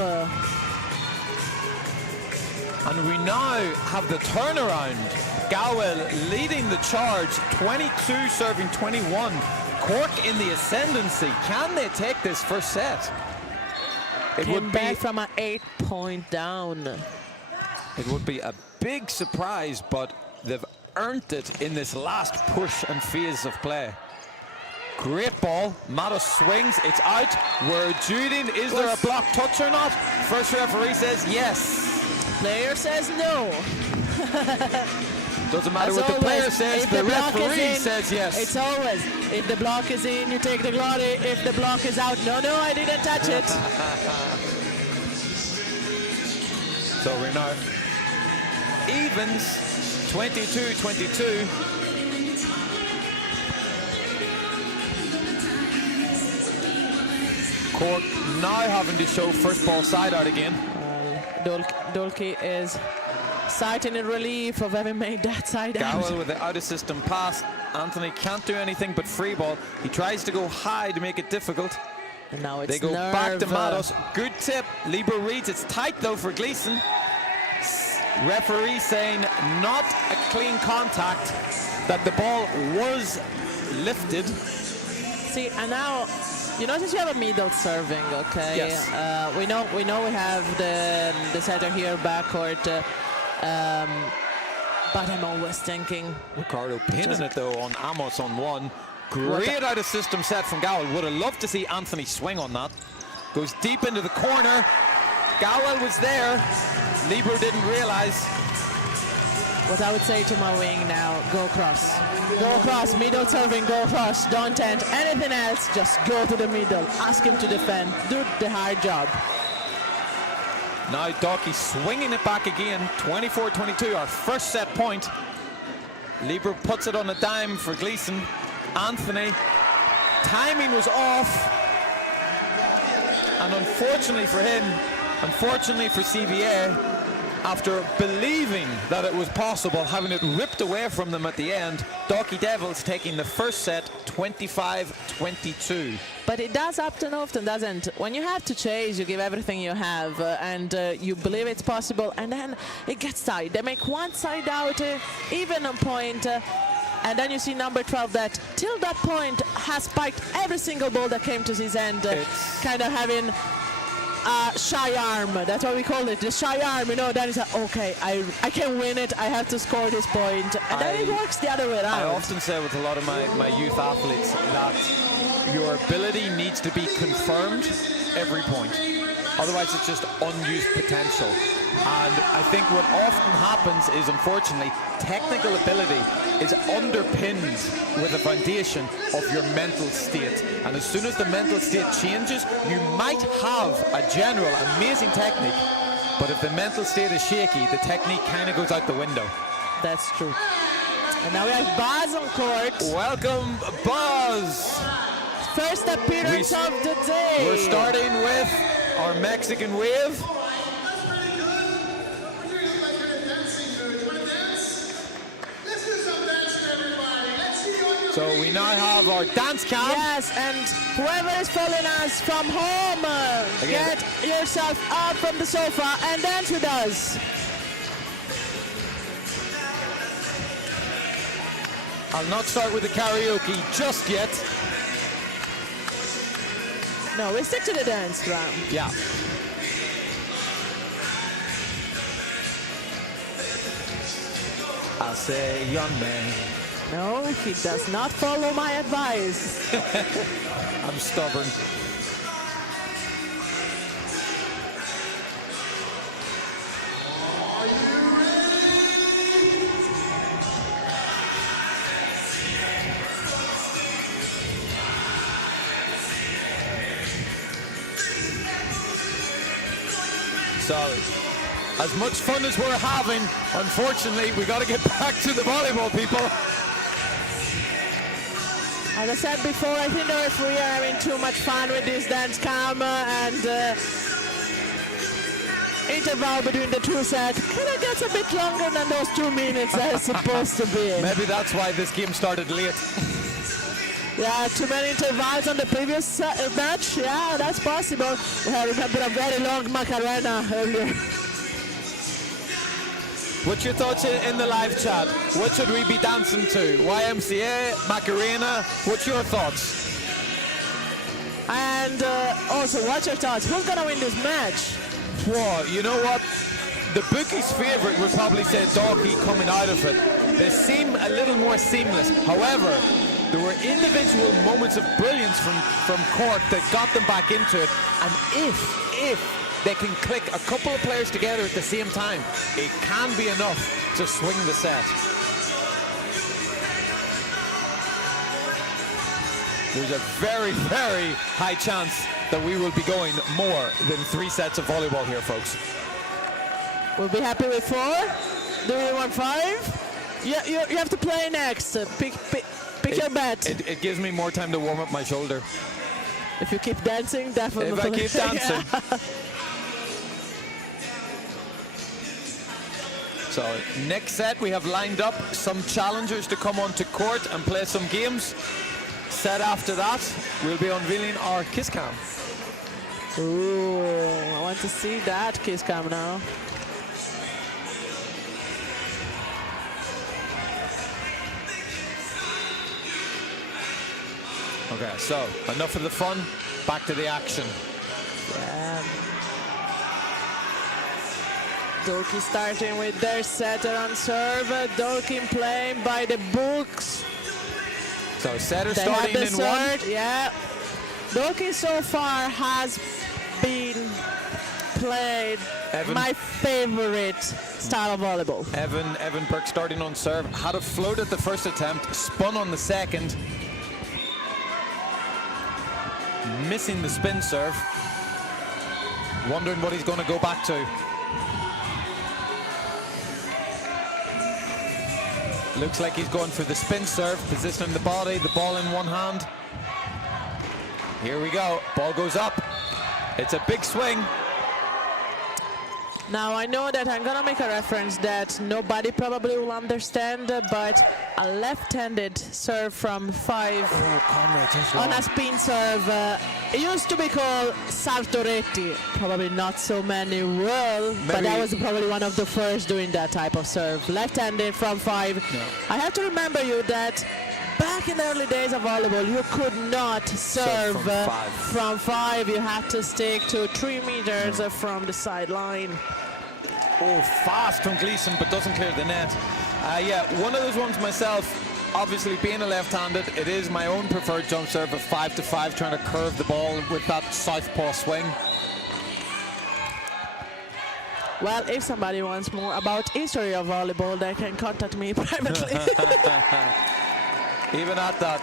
And we now have the turnaround. Galway leading the charge, 22 serving 21. Cork in the ascendancy. Can they take this first set? It Came would be back from an 8-point down. It would be a big surprise, but they've earned it in this last push and phase of play. Great ball. Matos swings. It's out. We're Judin. Is there a block touch or not? First referee says yes. Player says no. Doesn't matter what the player says. The referee says yes. It's always, if the block is in, you take the glory. If the block is out, no, I didn't touch it. So we're now evens, 22-22. Cork now having to show first ball side out again. Dalkey is starting in relief of having made that side out. Galway with the out of system pass. Anthony can't do anything but free ball. He tries to go high to make it difficult. And now it's They go nerve. back to Matos. Good tip. Lieber reads. It's tight though for Gleeson. Referee saying not a clean contact, that the ball was lifted. See, and now you notice you have a middle serving, okay? Yes. We know we have the setter here backward, but I'm always thinking. Ricardo pinning it though on Amos on one. Great out of system set from Galway. Would have loved to see Anthony swing on that. Goes deep into the corner. Galway was there. Lieber didn't realize. What I would say to my wing now, go across. Go across, middle serving, go across. Don't tend anything else, just go to the middle. Ask him to defend. Do the hard job. Now Dalkey swinging it back again. 24-22, our first set point. Lieber puts it on a dime for Gleeson. Anthony, timing was off. And unfortunately for him, unfortunately for CBA, after believing that it was possible, having it ripped away from them at the end, Dalkey Devils taking the first set 25-22. But it does happen often, doesn't it? When you have to chase, you give everything you have, and you believe it's possible, and then it gets tight. They make one side out, even on point, and then you see number 12 that, till that point, has spiked every single ball that came to his end, kind of having shy arm. That's what we call it, the shy arm. You know, that is okay, I can win it, I have to score this point, and then it works the other way around. I often say with a lot of my youth athletes that your ability needs to be confirmed every point. Otherwise, it's just unused potential. I think what often happens is, unfortunately, technical ability is underpinned with a foundation of your mental state. And as soon as the mental state changes, you might have a general amazing technique, but if the mental state is shaky, the technique kind of goes out the window. That's true. And now we have Buzz on court. Welcome, Buzz. First appearance of the day. We're starting with our Mexican wave. So we now have our dance cam. Yes, and whoever is following us from home, get yourself up from the sofa and dance with us. I'll not start with the karaoke just yet. No, we stick to the dance round. Yeah. I say, young man. No, he does not follow my advice. I'm stubborn. So, as much fun as we're having, unfortunately, we got to get back to the volleyball, people. As I said before, I think that we are having too much fun with this dance cam and interval between the two sets. It gets a bit longer than those 2 minutes that it's supposed to be. Maybe that's why this game started late. Yeah, too many intervals on the previous match. Yeah, that's possible. Yeah, we have been a very long Macarena earlier. What's your thoughts in the live chat? What should we be dancing to? YMCA, Macarena? What's your thoughts? And also, what's your thoughts? Who's gonna win this match? Whoa, you know what? The bookies' favourite would probably say Dalkey coming out of it. They seem a little more seamless. However, there were individual moments of brilliance from Cork that got them back into it. And if they can click a couple of players together at the same time, it can be enough to swing the set. There's a very, very high chance that we will be going more than 3 sets of volleyball here, folks. We'll be happy with 4. Do we want 5? You have to play next. Pick your bet. It gives me more time to warm up my shoulder. If you keep dancing, definitely. If I keep dancing. So next set we have lined up some challengers to come onto court and play some games. Set after that we'll be unveiling our kiss cam. Ooh, I want to see that kiss cam now. Okay, so enough of the fun, back to the action. Dalkey starting with their setter on serve. Dalkey playing by the books. So setter They starting have the in third, 1. yeah. Dalkey so far has been played Evan. my favorite style of volleyball. Evan Burke starting on serve. Had a float at the first attempt, spun on the second. Missing the spin serve. Wondering what he's going to go back to. Looks like he's going for the spin serve, positioning the body, the ball in one hand. Here we go, ball goes up. It's a big swing. Now I know that I'm gonna make a reference that nobody probably will understand, but a left-handed serve from 5 on a spin serve, it used to be called saltoretti. Probably not so many will, but I was probably one of the first doing that type of serve. Left-handed from 5. I have to remember you that back in the early days of volleyball, you could not serve from 5. You had to stick to 3 meters from the sideline. Oh, fast from Gleason, but doesn't clear the net. Yeah, one of those ones myself. Obviously, being a left-handed, it is my own preferred jump serve of 5 to 5, trying to curve the ball with that southpaw swing. Well, if somebody wants more about history of volleyball, they can contact me privately. Even at that,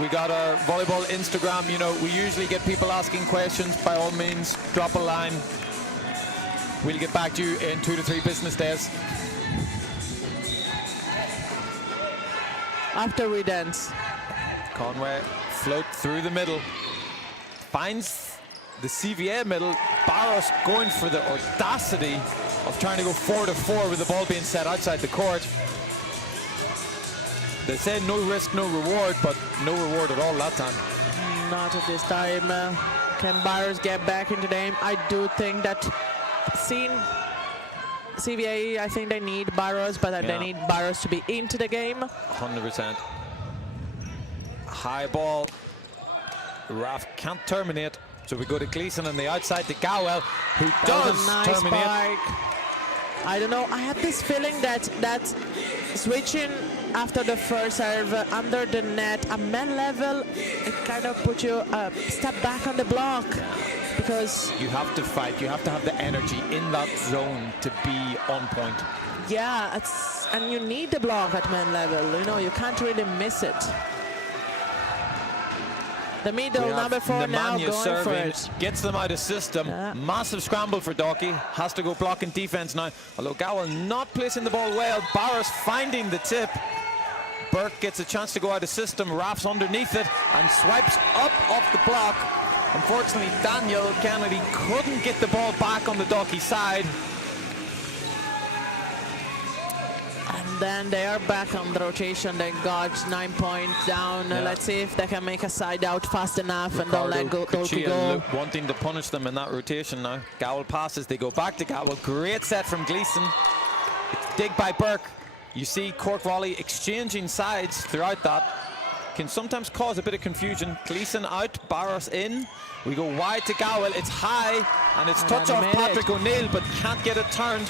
we got our volleyball Instagram. You know, we usually get people asking questions. By all means, drop a line. We'll get back to you in 2 to 3 business days. After we dance. Conway float through the middle. Finds the CVA middle. Barros going for the audacity of trying to go 4 to 4 with the ball being set outside the court. They say no risk, no reward, but no reward at all that time. Not at this time. Can Barros get back into the game? I do think that CVA, I think they need Barros, but they need Barros to be into the game. 100%. High ball. Raf can't terminate, so we go to Gleason on the outside to Gowell, who does terminate. Spike. I don't know, I have this feeling that switching after the first serve under the net at man level, it kind of puts you a step back on the block. Because you have to fight, you have to have the energy in that zone to be on point. Yeah, and you need the block at man level, you know, you can't really miss it. The middle, number 4 now going for it. Gets them out of system. Yeah. Massive scramble for Dalkey. Has to go blocking defense now. Although Gowell not placing the ball well. Barros finding the tip. Burke gets a chance to go out of system. Raf's underneath it and swipes up the block. Unfortunately, Daniel Kennedy couldn't get the ball back on the Dalkey side. And then they are back on the rotation. They got 9 points down. Let's see if they can make a side out fast enough and don't let Dalkey go. Wanting to punish them in that rotation now. Gowell passes, they go back to Gowell. Great set from Gleeson. Dig by Burke. You see Cork Volley exchanging sides throughout that. Can sometimes cause a bit of confusion. Gleeson out, Barros in. We go wide to Gowell. It's high and it's touch off Patrick O'Neill, but can't get it turned.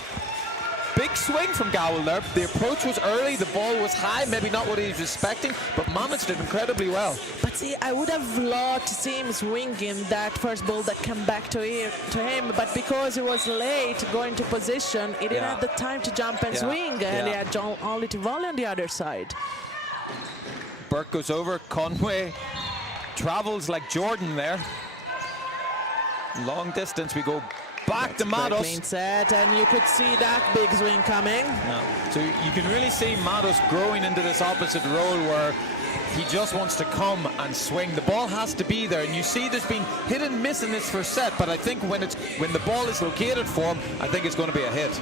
Big swing from Gowell there. The approach was early, the ball was high, maybe not what he was expecting, but managed it incredibly well. But see, I would have loved to see him swinging that first ball that came back to him, but because he was late going to position, he didn't have the time to jump and swing, and he had only to volley on the other side. Burke goes over, Conway travels like Jordan there. Long distance, we go back to Matos. Clean set, and you could see that big swing coming. So you can really see Matos growing into this opposite role where he just wants to come and swing. The ball has to be there, and you see this being hit and miss in this first set, but I think when the ball is located for him, I think it's going to be a hit.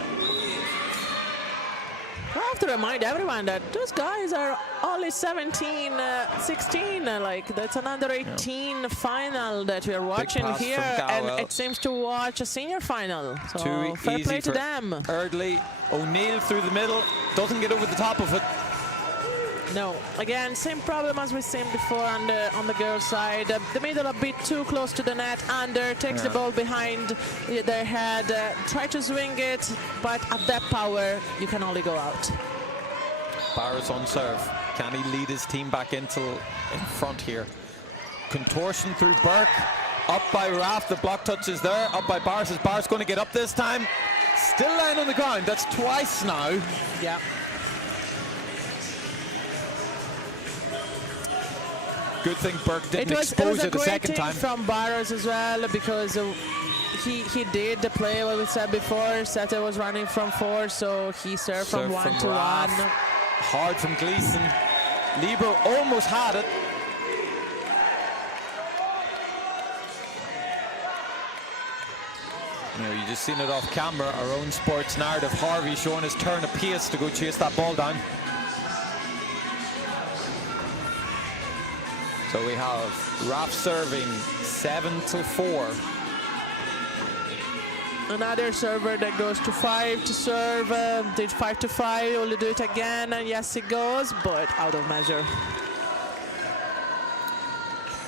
I have to remind everyone that those guys are only 17, 16, like that's an under 18 final that we are watching here, and it seems to watch a senior final. So fair play to them. Eardley, O'Neill through the middle, doesn't get over the top of it. No, again, same problem as we've seen before on the girls' side. The middle a bit too close to the net. Under takes the ball behind their head, try to swing it, but at that power, you can only go out. Barros on serve. Can he lead his team back in front here? Contortion through Burke. Up by Raf, the block touch is there. Up by Barros. Is Barros going to get up this time? Still lying on the ground. That's twice now. Yeah. Good thing Burke didn't expose it the second time. It was a great thing from Barros as well, because he did the play what we said before. Setter was running from 4, so he served from 1 to 1. Hard from Gleeson. Libero almost had it. You just seen it off camera. Our own sports narrative. Harvey showing his turn of pace to go chase that ball down. So we have Raf serving 7-4. Another server that goes to 5 to serve, did 5 to 5, will do it again, and yes it goes, but out of measure.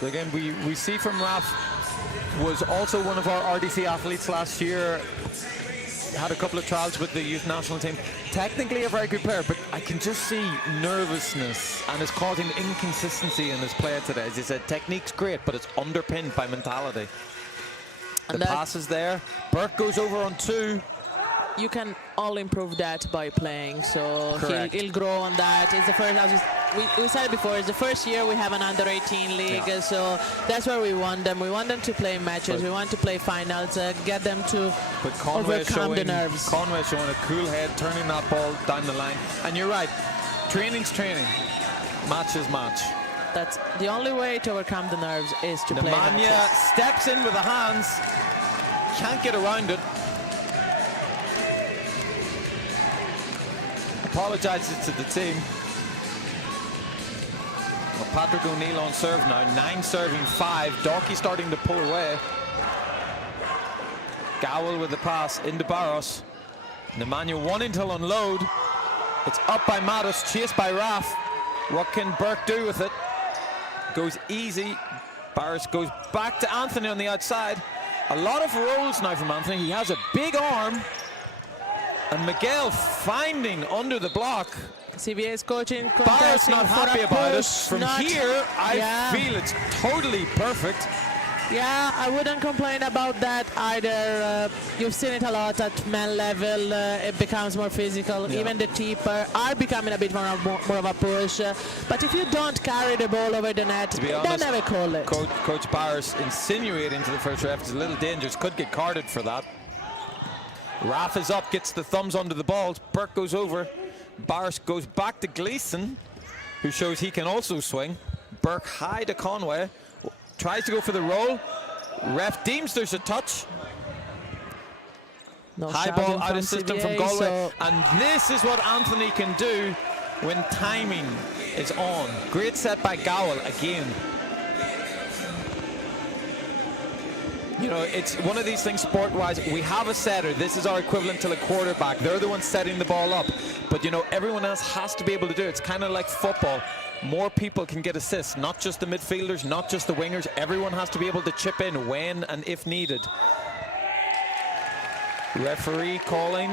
Again, we see from Raf was also one of our RDC athletes last year. Had a couple of trials with the youth national team. Technically a very good player, but I can just see nervousness, and it's causing inconsistency in his play today. As he said, technique's great, but it's underpinned by mentality. The pass is there. Burke goes over on 2. You can all improve that by playing, so he'll grow on that. We said before, it's the first year we have an under 18 league, so that's where we want them. We want them to play matches, we want to play finals, get them to overcome the nerves. Conway showing a cool head, turning that ball down the line. And you're right, training's training, match is match. That's the only way to overcome the nerves is to play. Nemanja steps in with the hands, can't get around it. Apologises to the team. Patrick O'Neill on serve now, 9 serving 5. Dalkey starting to pull away. Gowell with the pass into Barros. Nemanja wanting to unload. It's up by Matos, chased by Raf. What can Burke do with it? Goes easy. Barros goes back to Anthony on the outside. A lot of rolls now from Anthony. He has a big arm. And Miguel finding under the block. CBA's coaching. Barros not happy about it. From here, I feel it's totally perfect. Yeah, I wouldn't complain about that either. You've seen it a lot at men level. It becomes more physical. Yeah. Even the keeper are becoming a bit more of a push. But if you don't carry the ball over the net, they'll never call it. Coach Barros insinuating to the first ref is a little dangerous. Could get carded for that. Raf is up, gets the thumbs under the ball. Burke goes over. Barros goes back to Gleeson. who shows he can also swing. Burke high to Conway. Tries to go for the roll. Ref deems there's a touch. No High shouting ball out of system from CBA, Galway. so And this is what Anthony can do when timing is on. Great set by Gowell again. You know, it's one of these things sport-wise. We have a setter. This is our equivalent to the quarterback. They're the ones setting the ball up. But, you know, everyone else has to be able to do it. It's kind of like football. More people can get assists, not just the midfielders, not just the wingers. Everyone has to be able to chip in when and if needed. Referee calling.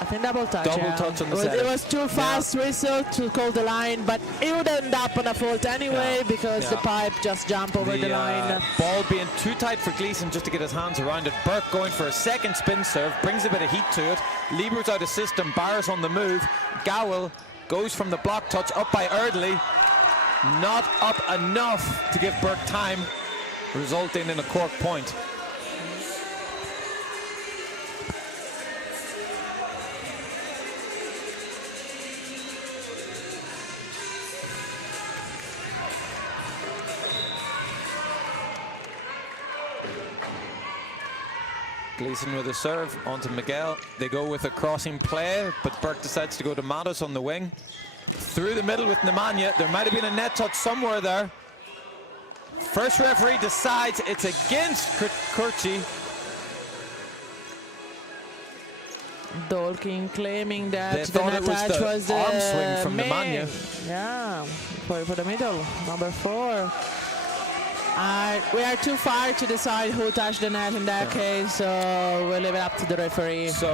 I think double touch. Double touch on the It was too fast whistle to call the line, but it would end up on a fault anyway because the pipe just jumped over the line. Ball being too tight for Gleeson just to get his hands around it. Burke going for a second spin serve, brings a bit of heat to it. Lieber's out of system, Barr's on the move. Gowell goes from the block touch up by Erdley. Not up enough to give Burke time, resulting in a Cork point. Gleeson with a serve onto Miguel. They go with a crossing play, but Burke decides to go to Matos on the wing. Through the middle with Nemanja. There might have been a net touch somewhere there. First referee decides it's against Kurchi. Dalkey claiming that They thought it was the arm swing from Nemanja. Yeah, for the middle, number 4. We are too far to decide who touched the net in that case, so we'll leave it up to the referee. So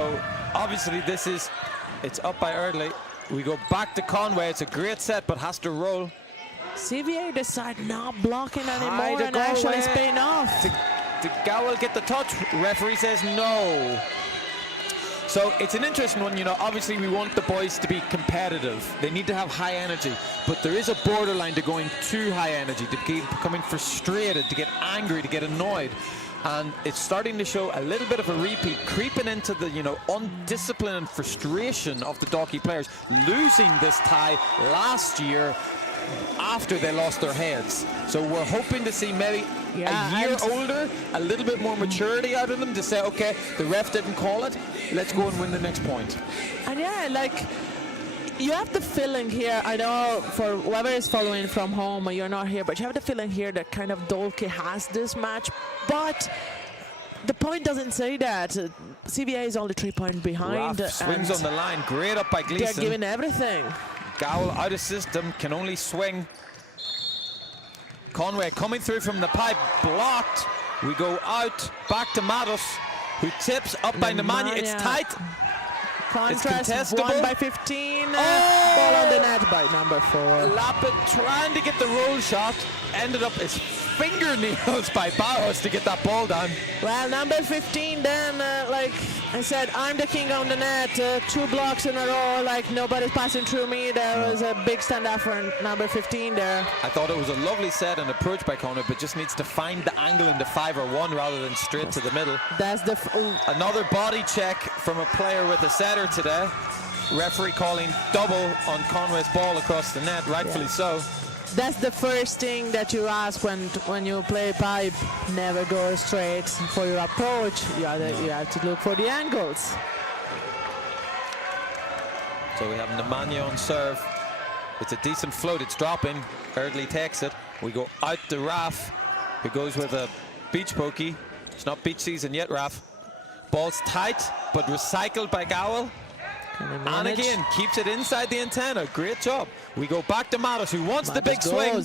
obviously it's up by Erdley. We go back to Conway. It's a great set, but has to roll. CVA decide not blocking anymore to and actually spin off. Did Gowell get the touch? Referee says no. So it's an interesting one, you know. Obviously we want the boys to be competitive. They need to have high energy, but there is a borderline to going too high energy, to becoming frustrated, to get angry, to get annoyed. And it's starting to show a little bit of a repeat, creeping into the, you know, undiscipline and frustration of the Dalkey players, losing this tie last year after they lost their heads. So we're hoping to see maybe a year older, a little bit more maturity out of them to say, okay, the ref didn't call it, let's go and win the next point. And yeah, like, you have the feeling here, I know for whoever is following from home, you're not here, but you have the feeling here that kind of Dalkey has this match, but the point doesn't say that. CBA is only 3 points behind. Swings on the line, great up by Gleeson. They're giving everything. Gowell out of system, can only swing. Conway coming through from the pipe, blocked. We go out, back to Matos, who tips up by Nemanja. It's tight. Contrast, it's contestable. 1 by 15. Ball on the net by number 4. Lappin trying to get the roll shot, ended up his fingernails by Barros to get that ball down. Well, number 15 then, like I said, I'm the king on the net. 2 blocks in a row, like nobody's passing through me. There was a big standout for number 15 there. I thought it was a lovely set and approach by Conway, but just needs to find the angle in the 5 or 1 rather than straight to the middle. That's the another body check from a player with a setter today. Referee calling double on Conway's ball across the net, rightfully so. That's the first thing that you ask when you play pipe. Never go straight for your approach. You have to look for the angles. So we have Nemanja on serve. It's a decent float. It's dropping. Erdley takes it. We go out to Raf, who goes with a beach pokey. It's not beach season yet, Raf. Ball's tight, but recycled by Gowell. And again, keeps it inside the antenna. Great job. We go back to Matos, who wants the big swing.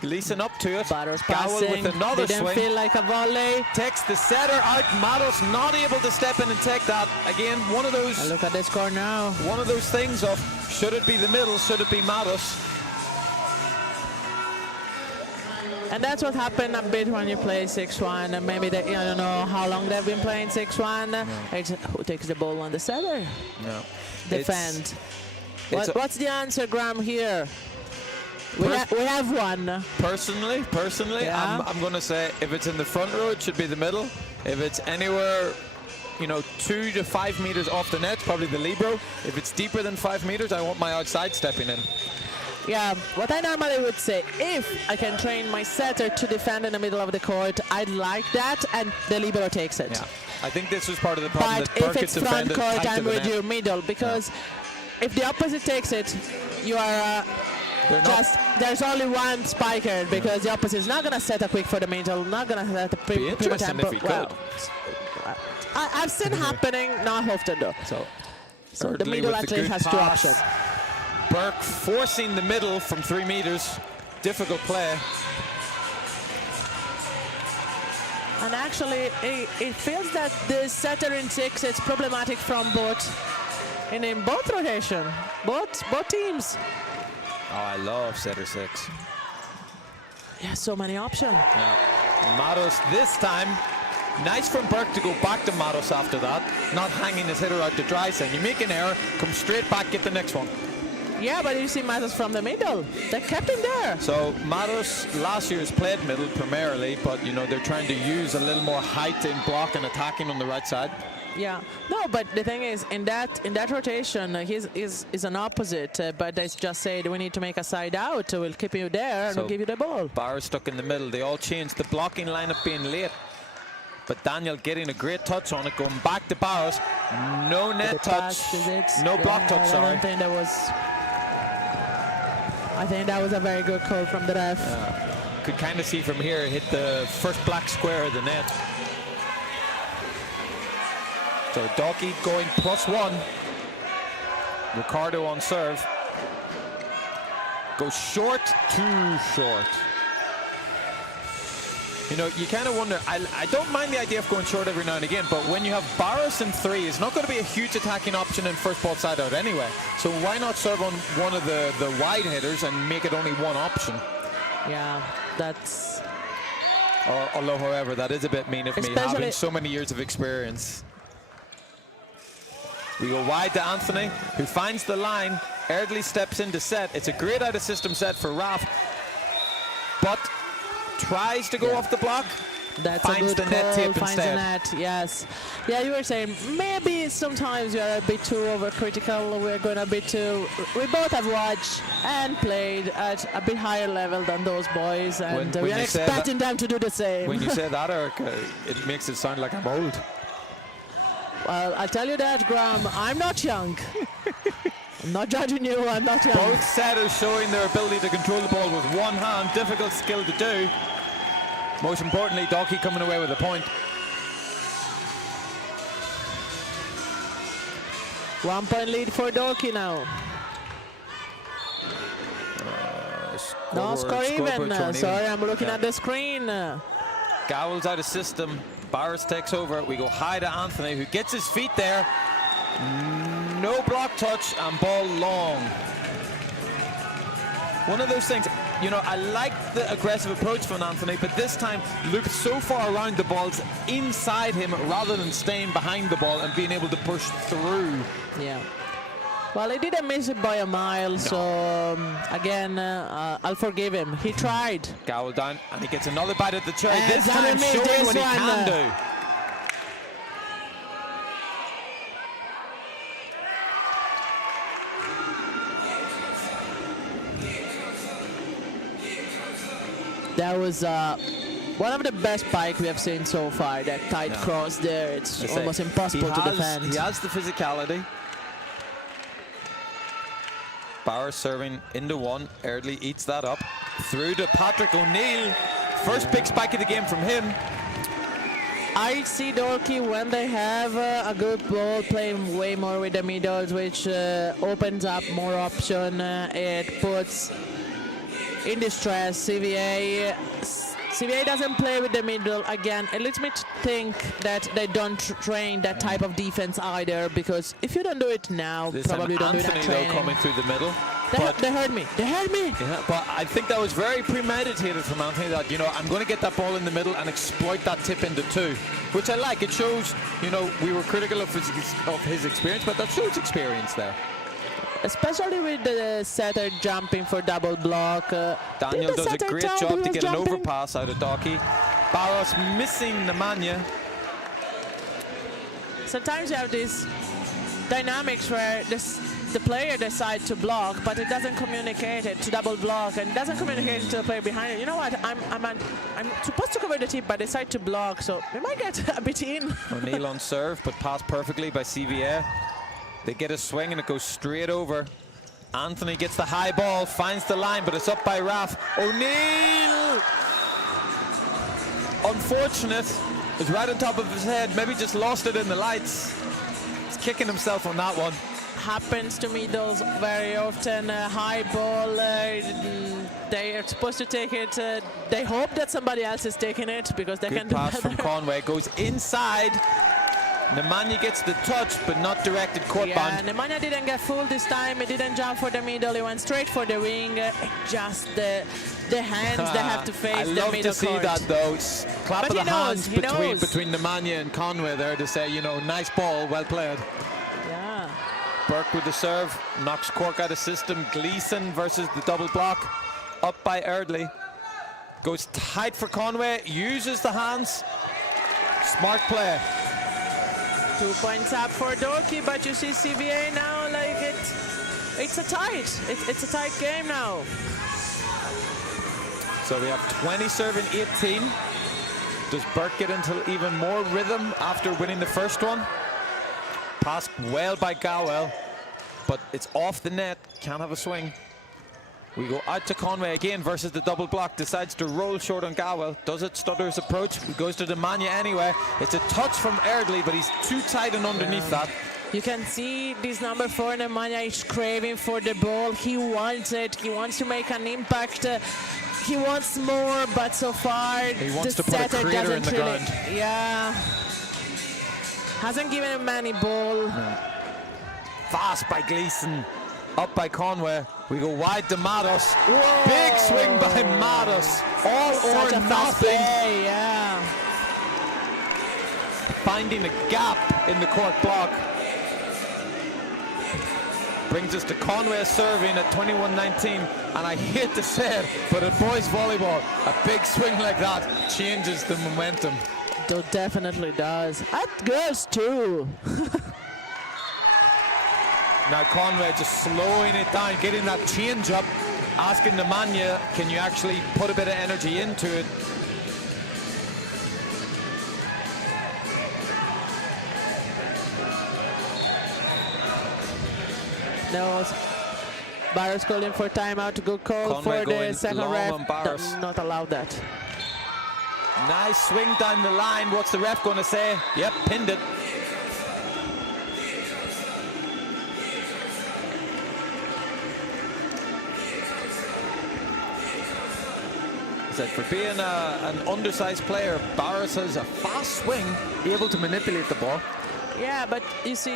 Gleeson up to it. Gowell with another swing. Didn't feel like a volley. Takes the setter out. Matos not able to step in and take that. Again, one of those. And look at this score now. One of those things of should it be the middle, should it be Matos? And that's what happened a bit when you play 6-1. And maybe they, I don't know how long they've been playing 6-1. It's who takes the ball on the setter? No. Defend. What's the answer, Graham, here? We have one. Personally, yeah. I'm going to say if it's in the front row, it should be the middle. If it's anywhere you know, 2 to 5 meters off the net, probably the libero. If it's deeper than 5 meters, I want my outside stepping in. Yeah, what I normally would say, if I can train my setter to defend in the middle of the court, I'd like that, and the libero takes it. Yeah. I think this was part of the problem But that Burke if it's front defended court, tight to I'm the with net. you middle, because if the opposite takes it, you are there's only one spiker, because the opposite is not going to set a quick for the middle, not going to set a Be prima interesting if he tempo. could. I've seen happening, not often though. So the Girdley middle with the at least good has two pass. options. Burke forcing the middle from 3 meters. Difficult play. And actually, it feels that the setter in 6 is problematic from both, and in both rotation, both teams. Oh, I love setter 6. Yeah, so many options. Matos this time. Nice from Burke to go back to Matos after that. Not hanging his hitter out to dry. So you make an error, come straight back, get the next one. Yeah, but you see Matos from the middle. They kept him there. So Matos last year has played middle primarily, but you know they're trying to use a little more height in block and attacking on the right side. Yeah, no, but the thing is, in that rotation, he's an opposite. But they just said we need to make a side out. We'll keep you there and So we'll give you the ball. Barr stuck in the middle. They all changed the blocking lineup being late. But Daniel getting a great touch on it, going back to Bowers. No net touch, no block touch. I Sorry. think that was a very good call from the ref. Could kind of see from here, hit the first black square of the net. So Dalkey going +1. Ricardo on serve. Goes short, too short. You know, you kind of wonder, I don't mind the idea of going short every now and again, but when you have Barros in 3, it's not going to be a huge attacking option in first ball side out anyway. So why not serve on one of the wide hitters and make it only one option? Yeah, that's... Although, however, that is a bit mean of me, Especially- having so many years of experience. We go wide to Anthony, who finds the line. Erdley steps in to set. It's a great out-of-system set for Raf, but tries to go off the block. That's finds a good the net call, tip finds instead. the net, yes. Yeah, you were saying maybe sometimes we are a bit too overcritical. We're going a bit too... We both have watched and played at a bit higher level than those boys, and When we are you say expecting them to do the same. When you say that, Eric, it makes it sound like I'm old. Well, I'll tell you that, Graham, I'm not young. I'm not judging you, I'm not young. Both setters showing their ability to control the ball with one hand. Difficult skill to do. Most importantly, Dalkey coming away with a point. 1 point lead for Dalkey now. No score even. Sorry, I'm looking at the screen. Gowell's out of system. Barris takes over. We go high to Anthony, who gets his feet there. No block touch and ball long. One of those things, you know, I like the aggressive approach from Anthony, but this time looks so far around the balls inside him rather than staying behind the ball and being able to push through. Yeah. Well, he didn't miss it by a mile, so again, I'll forgive him. He tried. Gowell down, and he gets another bite at the try. And This he time missed showing this what he one. can do. That was one of the best pikes we have seen so far. That tight cross there, it's I say, almost impossible to defend. He has the physicality. Barris serving into one. Erdley eats that up. Through to Patrick O'Neill. First big spike of the game from him. I see Dalkey when they have a good ball playing way more with the middles, which opens up more option. It puts in distress CVA doesn't play with the middle again. It lets me think that they don't train that type of defense either, because if you don't do it now, This probably time don't do Anthony though that coming through the middle. They heard me. They heard me. Yeah, but I think that was very premeditated from Anthony, that, you know, I'm going to get that ball in the middle and exploit that tip into two, which I like. It shows, you know, we were critical of his experience, but that shows experience there. Especially with the setter jumping for double block. Daniel does a great job to get an overpass out of Dalkey. Barros missing Nemanja. sometimes you have these dynamics where the player decides to block, but it doesn't communicate it to double block, and doesn't communicate it to the player behind it. You know what? I'm supposed to cover the tip, but I decide to block, so they might get a bit in. O'Neill on serve, but passed perfectly by CVA. They get a swing and it goes straight over. Anthony gets the high ball, finds the line, but it's up by Raf. O'Neill! Unfortunate. It's right on top of his head. Maybe just lost it in the lights. He's kicking himself on that one. Happens to me those very often. High ball, they are supposed to take it. They hope that somebody else is taking it because they can do pass better. from Conway, goes inside. Nemanja gets the touch, but not directed court bound. Nemanja didn't get full this time. He didn't jump for the middle. He went straight for the wing. Just the hands they have to face the middle court. I love to see that though. Clap of the hands between Nemanja and Conway there to say, you know, nice ball, well played. Burke with the serve, knocks Cork out of system. Gleeson versus the double block, up by Erdley. Goes tight for Conway, uses the hands. Smart play. 2 points up for Dalkey, but you see CBA now, like it's a tight. It's a tight game now. So we have 20 serving 18. Does Burke get into even more rhythm after winning the first one? Passed well by Gowell, but it's off the net, can't have a swing. We go out to Conway again versus the double block, decides to roll short on Gowell, does it, stutters approach, he goes to Nemanja anyway. It's a touch from Erdley, but he's too tight and underneath that. You can see this number 4, Nemanja, is craving for the ball. He wants it, he wants to make an impact. He wants more, but so far he wants the to put a setter creator in doesn't the really. ground. Yeah. Hasn't given him many ball. Fast by Gleeson, up by Conway. We go wide to Matos. Big swing by Matos. All or nothing. Yeah. Finding a gap in the court block. Brings us to Conway serving at 21-19. And I hate to say it, but in boys volleyball, a big swing like that changes the momentum. It definitely does. At girls too. Now Conway just slowing it down, getting that change up, asking Nemanja, can you actually put a bit of energy into it? No, Barros calling for timeout to go call Conway for the second ref. Does Not allowed that. Nice swing down the line. What's the ref going to say? Yep, pinned it. So for being an undersized player, Barros has a fast swing, able to manipulate the ball. Yeah, but you see,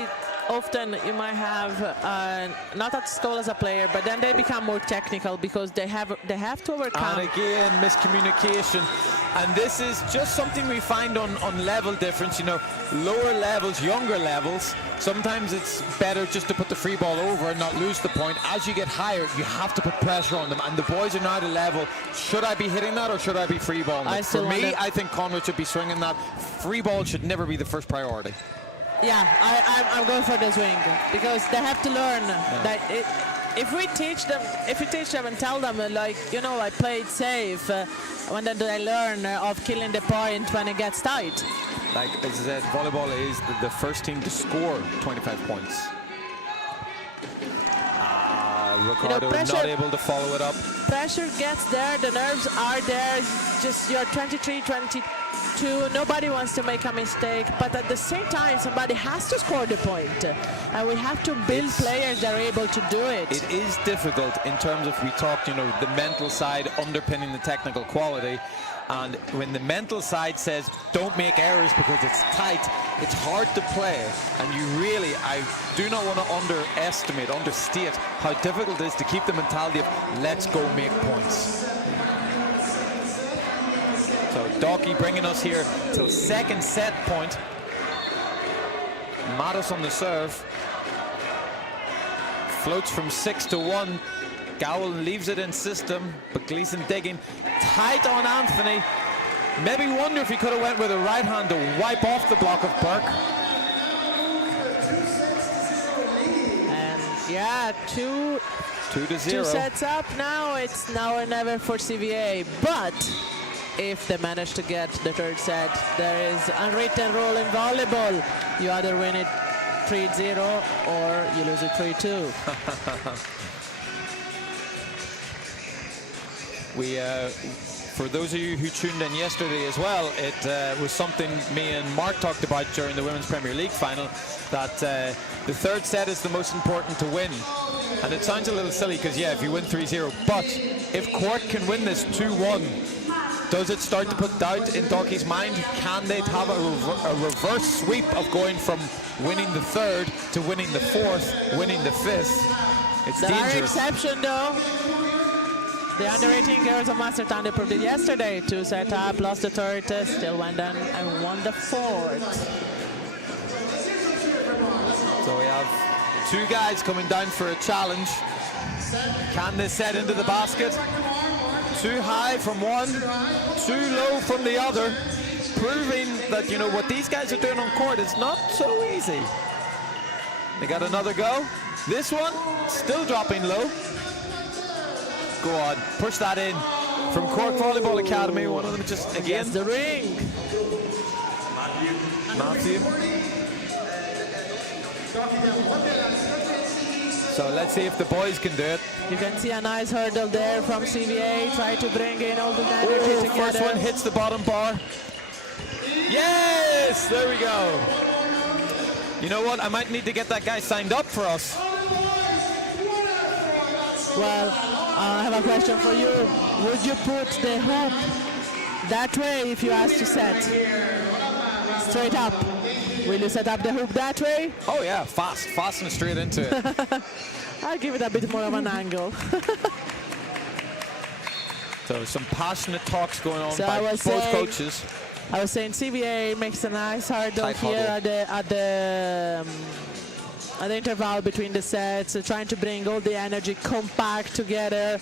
often you might have not as tall as a player, but then they become more technical because they have to overcome. And again, miscommunication. And this is just something we find on level difference. You know, lower levels, younger levels. Sometimes it's better just to put the free ball over and not lose the point. As you get higher, you have to put pressure on them. And the boys are now at a level. Should I be hitting that or should I be free balling it? For me, I think Conrad should be swinging that. Free ball should never be the first priority. Yeah, I'm going for this one because they have to learn that if we teach them and tell them like, you know, I play it safe, when do they learn of killing the point when it gets tight? Like as I said, volleyball is the first team to score 25 points. Ricardo not able to follow it up. Pressure gets there, the nerves are there, just you're 23, 22, nobody wants to make a mistake, but at the same time somebody has to score the point. And we have to build players that are able to do it. It is difficult in terms of, we talked, you know, the mental side underpinning the technical quality. And when the mental side says, don't make errors because it's tight, it's hard to play. And you really, I do not want to understate how difficult it is to keep the mentality of, let's go make points. So Dalkey bringing us here to the second set point. Matos on the serve. Floats from 6-1. Gowell leaves it in system, but Gleeson digging tight on Anthony. Maybe wonder if he could have went with a right hand to wipe off the block of Burke. two sets up. Now it's now or never for CVA. But if they manage to get the third set, there is a unwritten rule in volleyball. You either win it 3-0 or you lose it 3-2. For those of you who tuned in yesterday as well, it was something me and Mark talked about during the Women's Premier League final, that the third set is the most important to win. And it sounds a little silly because, yeah, if you win 3-0, but if Cork can win this 2-1, does it start to put doubt in Dalkey's mind? Can they have a reverse sweep of going from winning the third to winning the fourth, winning the fifth? It's There are dangerous. exception though. The under-18 girls of Mastertown, they proved it yesterday. 2 set up, lost the third, still went down and won the fourth. So we have 2 guys coming down for a challenge. Can they set into the basket? Too high from one, too low from the other, proving that, you know, what these guys are doing on court is not so easy. They got another go. This one, still dropping low. Go on, push that in from Cork Volleyball Academy. One of them just again. The ring. Matthew. So let's see if the boys can do it. You can see a nice hurdle there from CBA, trying to bring in all the damage together. First one hits the bottom bar. Yes, there we go. You know what? I might need to get that guy signed up for us. Question for you. Would you put the hook that way if you asked to set? Straight up. Will you set up the hook that way? Oh yeah, fast and straight into it. I'll give it a bit more of an angle. So some passionate talks going on So by both coaches. I was saying CBA makes a nice hurdle Tight here huddle. at the interval between the sets, trying to bring all the energy compact together.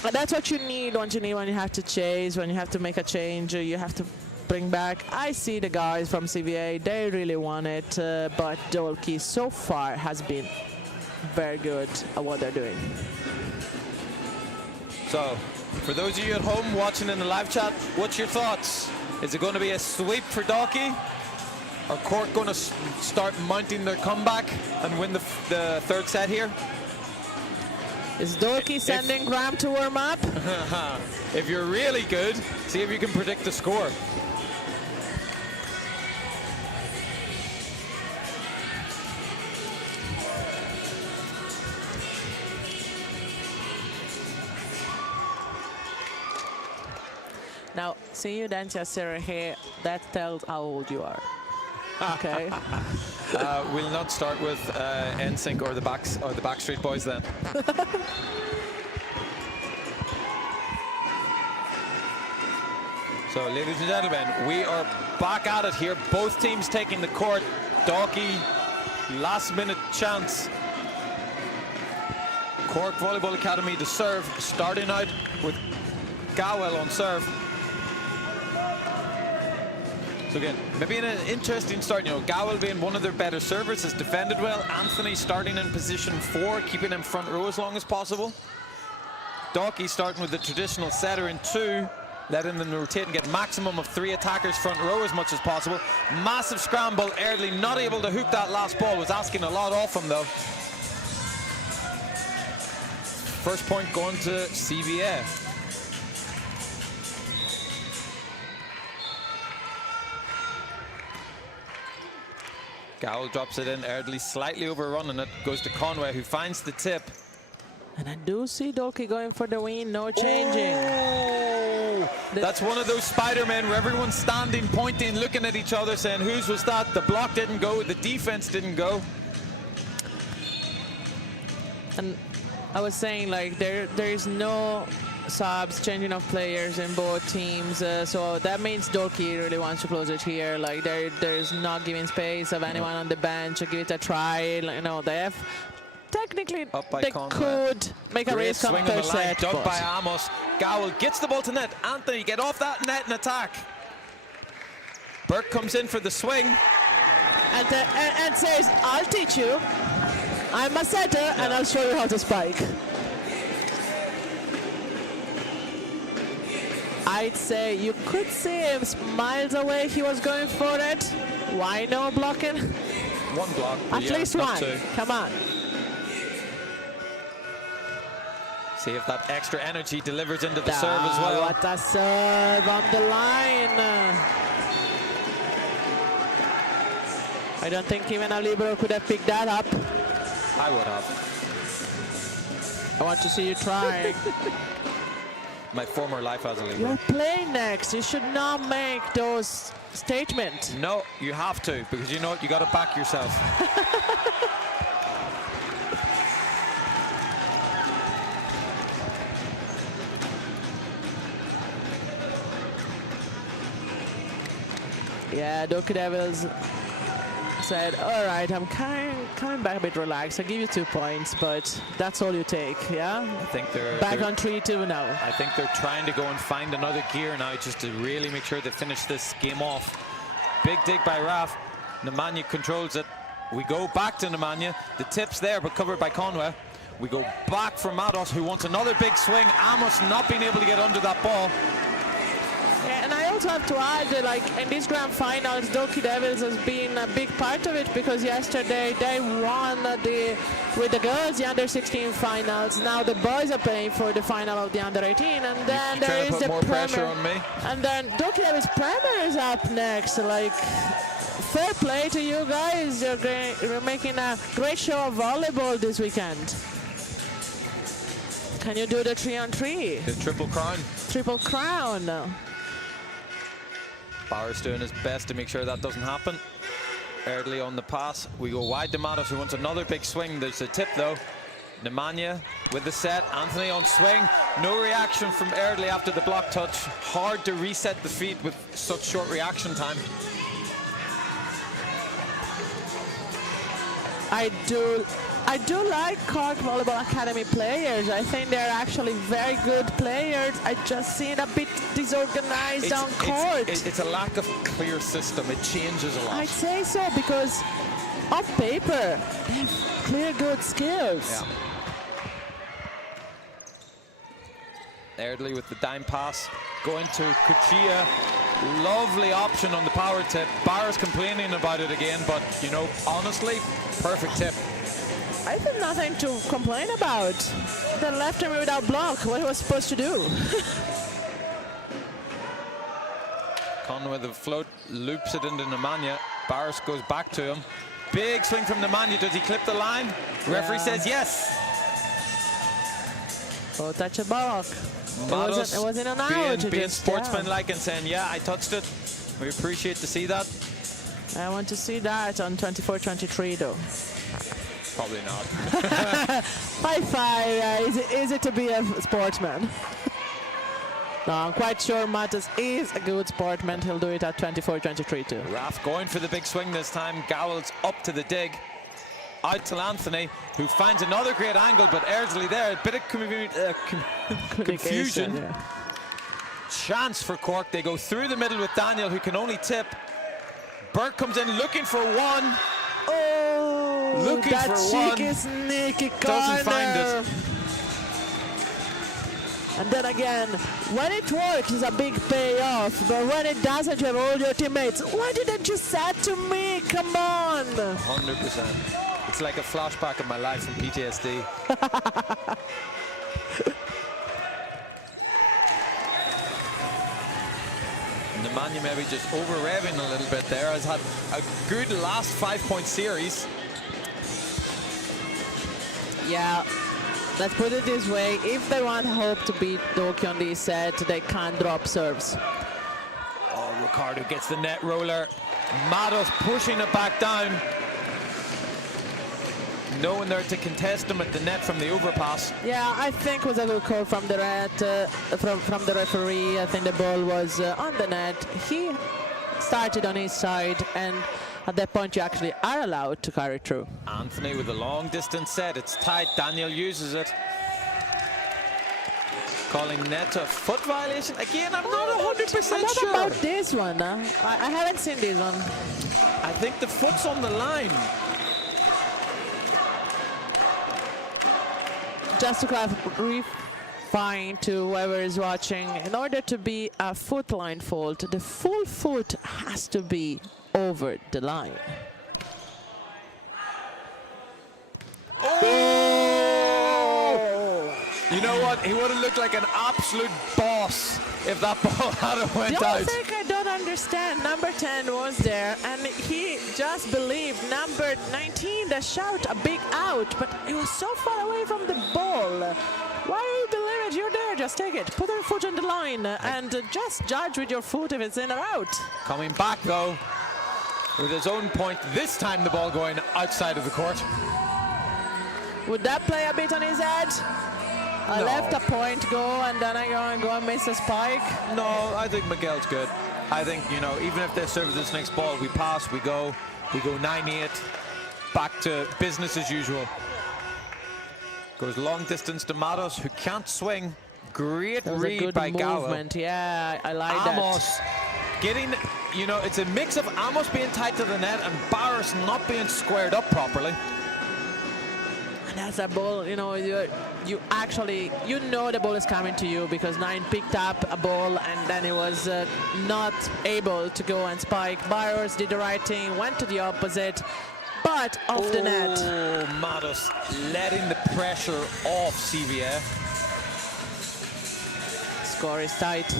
But that's what you need when you have to chase, when you have to make a change, you have to bring back. I see the guys from CVA, they really want it, but Dalkey so far has been very good at what they're doing. So, for those of you at home watching in the live chat, what's your thoughts? Is it going to be a sweep for Dalkey? Are Cork going to start mounting their comeback and win the third set here? Is Dalkey sending Graham to warm up? If you're really good, see if you can predict the score. Now, see you dance your Sarah here, that tells how old you are. Okay. We'll not start with NSYNC or the Backstreet Boys then. So, ladies and gentlemen, we are back at it here. Both teams taking the court. Dalkey, last-minute chance. Cork Volleyball Academy to serve, starting out with Gowell on serve. So again, maybe an interesting start. You know, Gowell being one of their better servers, has defended well. Anthony starting in position 4, keeping him front row as long as possible. Dalkey starting with the traditional setter in 2, letting them rotate and get maximum of 3 attackers front row as much as possible. Massive scramble early, not able to hoop that last ball, was asking a lot off him though. First point going to CVA. Gowell drops it in, Erdely slightly overrunning it, goes to Conway, who finds the tip. And I do see Dalkey going for the win, no changing. Oh, that's one of those Spider-Men where everyone's standing, pointing, looking at each other, saying, whose was that? The block didn't go, the defense didn't go. And I was saying, like, there is no subs, changing of players in both teams, so that means Dalkey really wants to close it here. Like, there's not giving space of anyone on the bench to give it a try. You know, they have technically they could make a race up per set. Dunked by Amos. Gowell gets the ball to net. Anthony, get off that net and attack. Burke comes in for the swing. And says, I'll teach you. I'm a setter and I'll show you how to spike. I'd say you could see him miles away if he was going for it. Why no blocking? One block. At least one. Two. Come on. See if that extra energy delivers into the serve as well. What a serve on the line. I don't think even a libero could have picked that up. I would have. I want to see you try. My former life as a leader. You're playing next. You should not make those statements. No, you have to, because you know what? You got to back yourself. Yeah, Dalkey Devils said, all right, I'm coming back a bit relaxed. I'll give you 2 points, but that's all you take, yeah? I think they're Back on 3-2 now. I think they're trying to go and find another gear now just to really make sure they finish this game off. Big dig by Raf. Nemanja controls it. We go back to Nemanja. The tip's there, but covered by Conway. We go back for Matos, who wants another big swing. Amos not being able to get under that ball. And I also have to add that, like, in these grand finals, Dalkey Devils has been a big part of it, because yesterday they won with the girls the under-16 finals. Now the boys are playing for the final of the under-18, and then there is the pressure on me. And then Dalkey Devils Premier is up next. Like, fair play to you guys. You're making a great show of volleyball this weekend. Can you do the 3-on-3? The triple crown. Triple crown. Bauer's doing his best to make sure that doesn't happen. Early on the pass, we go wide to Matos, who wants another big swing. There's a tip though. Nemanja with the set. Anthony on swing. No reaction from Erdley after the block touch. Hard to reset the feed with such short reaction time. I do like Cork Volleyball Academy players. I think they're actually very good players. I just see it a bit disorganized on court. It's a lack of a clear system. It changes a lot. I'd say so, because on paper, clear good skills. Yeah. Erdley with the dime pass, going to Kachia. Lovely option on the power tip. Barra's complaining about it again, but you know, honestly, perfect tip. I think nothing to complain about. They left him without block. What he was supposed to do? Conway the float loops it into Nemanja. Barras goes back to him. Big swing from Nemanja. Does he clip the line? Referee says yes. Oh, touch a block. Matos it wasn't an out. Being sportsmanlike and saying, yeah, I touched it. We appreciate to see that. I want to see that on 24-23 though. Probably not. High five, is it to be a sportsman? No, I'm quite sure Matos is a good sportsman. He'll do it at 24-23 too. Raf going for the big swing this time. Gowell's up to the dig. Out to Anthony, who finds another great angle, but Erdsley there. A bit of confusion. Yeah. Chance for Cork. They go through the middle with Daniel, who can only tip. Burke comes in looking for one. Oh, looking that for cheek one. is naked Doesn't corner. find it. And then again, when it works, it's a big payoff. But when it doesn't, you have all your teammates. Why didn't you set to me? Come on. 100%. It's like a flashback of my life from PTSD. Nemanja maybe just over-revving a little bit there. Has had a good last 5-point series. Yeah, let's put it this way. If they want hope to beat Dalkey on this set, they can't drop serves. Oh, Ricardo gets the net roller. Matos pushing it back down. No one there to contest him at the net from the overpass. Yeah, I think it was a little call from the from the referee. I think the ball was on the net. He started on his side, and at that point you actually are allowed to carry through. Anthony with a long distance set. It's tight. Daniel uses it. Calling net a foot violation. Again, I'm not 100% What sure. about this one? I haven't seen this one. I think the foot's on the line. just to clarify to whoever is watching, in order to be a foot line fault, the full foot has to be over the line. You know what? He would have looked like an absolute boss if that ball had went The out. only thing I don't understand, number 10 was there, and he just believed number 19 to shout a big out, but he was so far away from the ball. Why are you doing it? You're there, just take it. Put your foot on the line and just judge with your foot if it's in or out. Coming back though, with his own point, this time the ball going outside of the court. Would that play a bit on his head? I left a point go and then I go and miss a spike. No, I think Miguel's good. I think, you know, even if they serve this next ball, we pass, we go 9-8, back to business as usual. Goes long distance to Matos, who can't swing. Great read by movement. Gallo. Yeah, I like Amos that. getting, you know, it's a mix of Amos being tight to the net and Barros not being squared up properly. And that's a ball, you know, you actually, you know the ball is coming to you because 9 picked up a ball and then he was not able to go and spike. Barros did the right thing, went to the opposite, but off the net. Oh, Matos letting the pressure off CVA. Score is tight.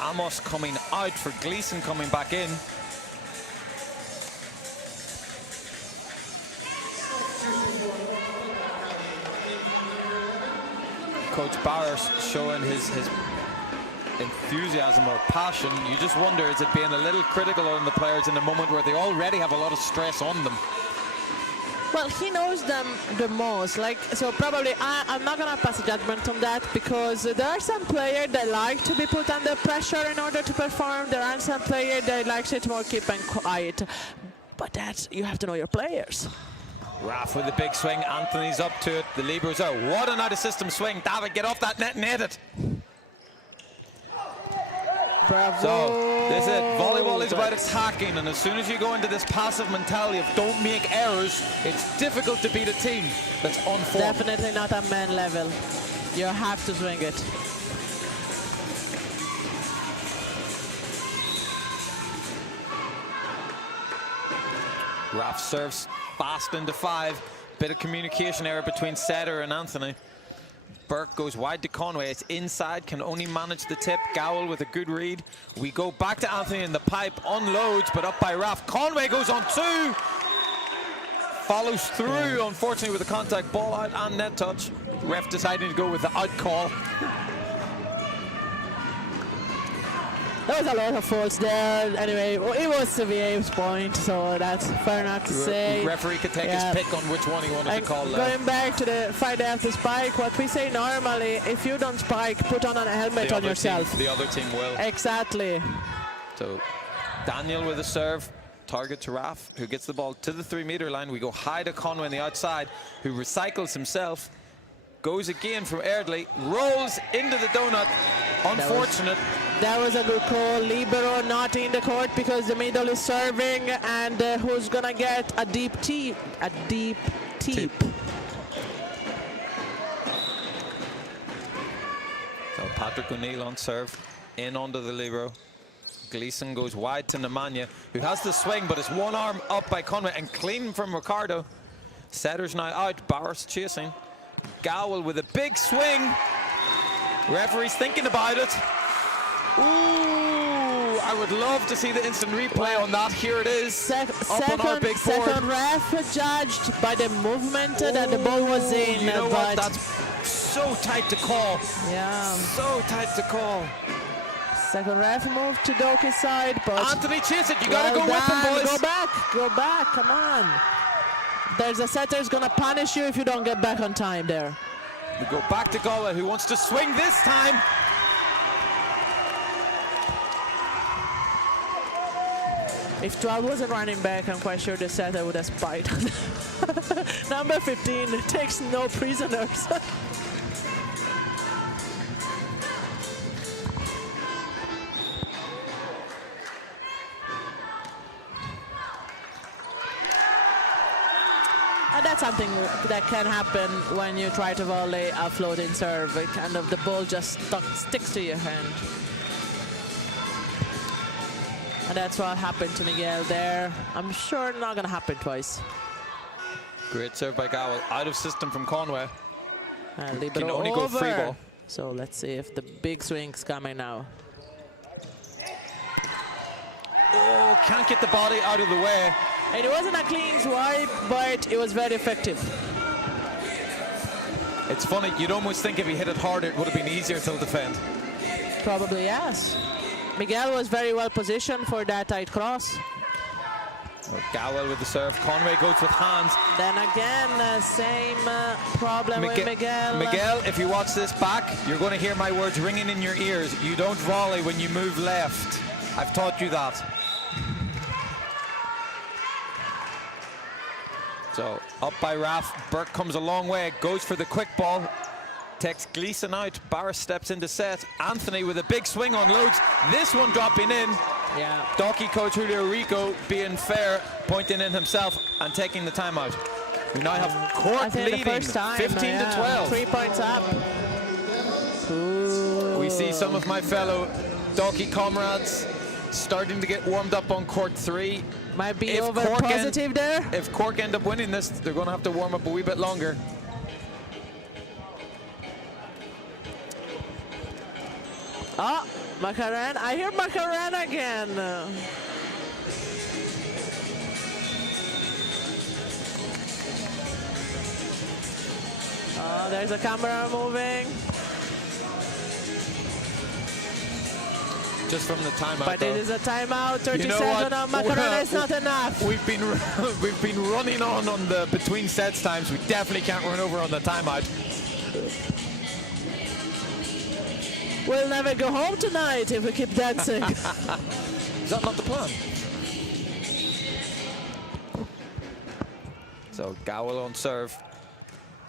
Amos coming out for Gleason coming back in. Coach Barros showing his enthusiasm or passion. You just wonder, is it being a little critical on the players in a moment where they already have a lot of stress on them? Well, he knows them the most, like, so probably I'm not going to pass a judgment on that because there are some players that like to be put under pressure in order to perform. There are some players that like to more keep and quiet. But that's, you have to know your players. Raf with a big swing, Anthony's up to it, the Libro's out. What an out-of-system swing. David, get off that net and hit it. Bravo. So, this is it. Volleyball is about attacking, and as soon as you go into this passive mentality of don't make errors, it's difficult to beat a team that's on form. Definitely not a man level. You have to swing it. Raf serves fast into 5. Bit of communication error between Setter and Anthony. Burke goes wide to Conway. It's inside, can only manage the tip. Gowell with a good read. We go back to Anthony in the pipe, unloads, but up by Raf. Conway goes on 2. Follows through, unfortunately, with the contact. Ball out and net touch. Ref deciding to go with the out call. There was a lot of faults there. Anyway, it was CVA's point, so that's fair enough to say. The referee could take his pick on which one he wanted to call. Going back to the Friday after spike, what we say normally, if you don't spike, put on a helmet on yourself. The other team will. Exactly. So Daniel with a serve, target to Raf, who gets the ball to the 3-meter line. We go high to Conway on the outside, who recycles himself. Goes again from Erdley, rolls into the donut. Unfortunate. That was a good call. Libero not in the court because the middle is serving, and who's gonna get a deep tip? A deep tip. So Patrick O'Neill on serve, in onto the libero. Gleason goes wide to Nemanja, who has the swing, but is one arm up by Conway and clean from Ricardo. Setter's now out, Barros chasing. Gowell with a big swing. Referee's thinking about it. Ooh, I would love to see the instant replay on that. Here it is. Second ref judged by the movement that the ball was in. You know what? That's so tight to call. Yeah. So tight to call. Second ref moved to Dalkey's side, but Anthony, chase it. You gotta go with them, boys. Go back, come on. There's a setter who's gonna punish you if you don't get back on time there. We go back to Gola, who wants to swing this time. If Dwa wasn't running back, I'm quite sure the setter would have spiked. Number 15 takes no prisoners. that's something that can happen when you try to volley a floating serve. It kind of the ball just sticks to your hand. And that's what happened to Miguel there. I'm sure not going to happen twice. Great serve by Gowell. Out of system from Conway. And Can only go free ball. So let's see if the big swing's coming now. Can't get the body out of the way. And it wasn't a clean swipe, but it was very effective. It's funny, you'd almost think if he hit it harder, it would have been easier to defend. Probably yes. Miguel was very well positioned for that tight cross. Gowell with the serve. Conway goes with hands. Then again, same problem with Miguel. Miguel, if you watch this back, you're going to hear my words ringing in your ears. You don't volley when you move left. I've taught you that. So up by Raf. Burke comes a long way. Goes for the quick ball. Takes Gleason out. Barris steps into set. Anthony with a big swing on Loads. This one dropping in. Yeah. Dalkey coach Julio Rico being fair, pointing in himself and taking the timeout. We now have Cork leading 15 to 12. 3 points up. We see some of my fellow Dalkey comrades starting to get warmed up on court 3. Might be over positive there. If Cork end up winning this, they're going to have to warm up a wee bit longer. Oh, Macaran. I hear Macaran again. Oh, there's a camera moving. Just from the timeout. But it is a timeout. 37 You know what? on Macaran is not enough. We've been running on the between sets times. We definitely can't run over on the timeout. We'll never go home tonight if we keep dancing. Is that not the plan? So Gowell on serve.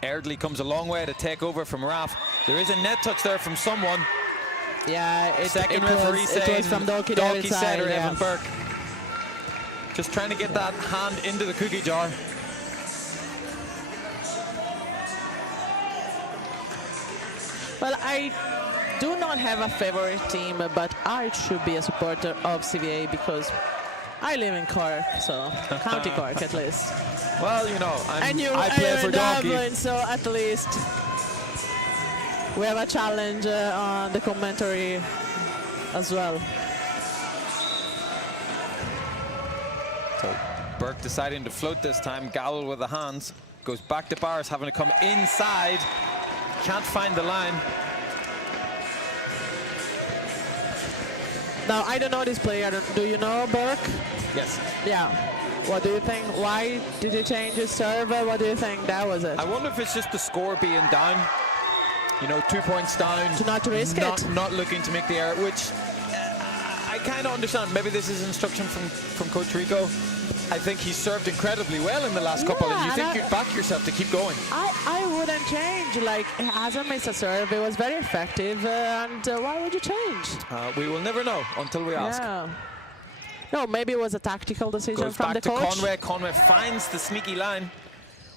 Erdley comes a long way to take over from Raf. There is a net touch there from someone. Yeah, Second referee saying it was from Dalkey setter yeah. Evan Burke. Just trying to get that hand into the cookie jar. Well, I do not have a favorite team, but I should be a supporter of CVA because I live in Cork, so County Cork at least. Well, you know, I play for Dalkey. Dublin, so at least we have a challenge on the commentary as well. So Burke deciding to float this time. Gowell with the hands. Goes back to Barris, having to come inside. Can't find the line. Now, I don't know this player. Do you know Burke? Yes. Yeah. What do you think? Why did he change his serve? What do you think that was it? I wonder if it's just the score being down. You know, 2 points down. To not risk it? Not looking to make the error, which I kind of understand. Maybe this is instruction from Coach Rico. I think he served incredibly well in the last couple. And you think you'd back yourself to keep going. I wouldn't change. Like, he hasn't missed a serve. It was very effective. And why would you change? We will never know until we ask. Yeah. No, maybe it was a tactical decision Goes from back the to coach. Conway. Conway finds the sneaky line.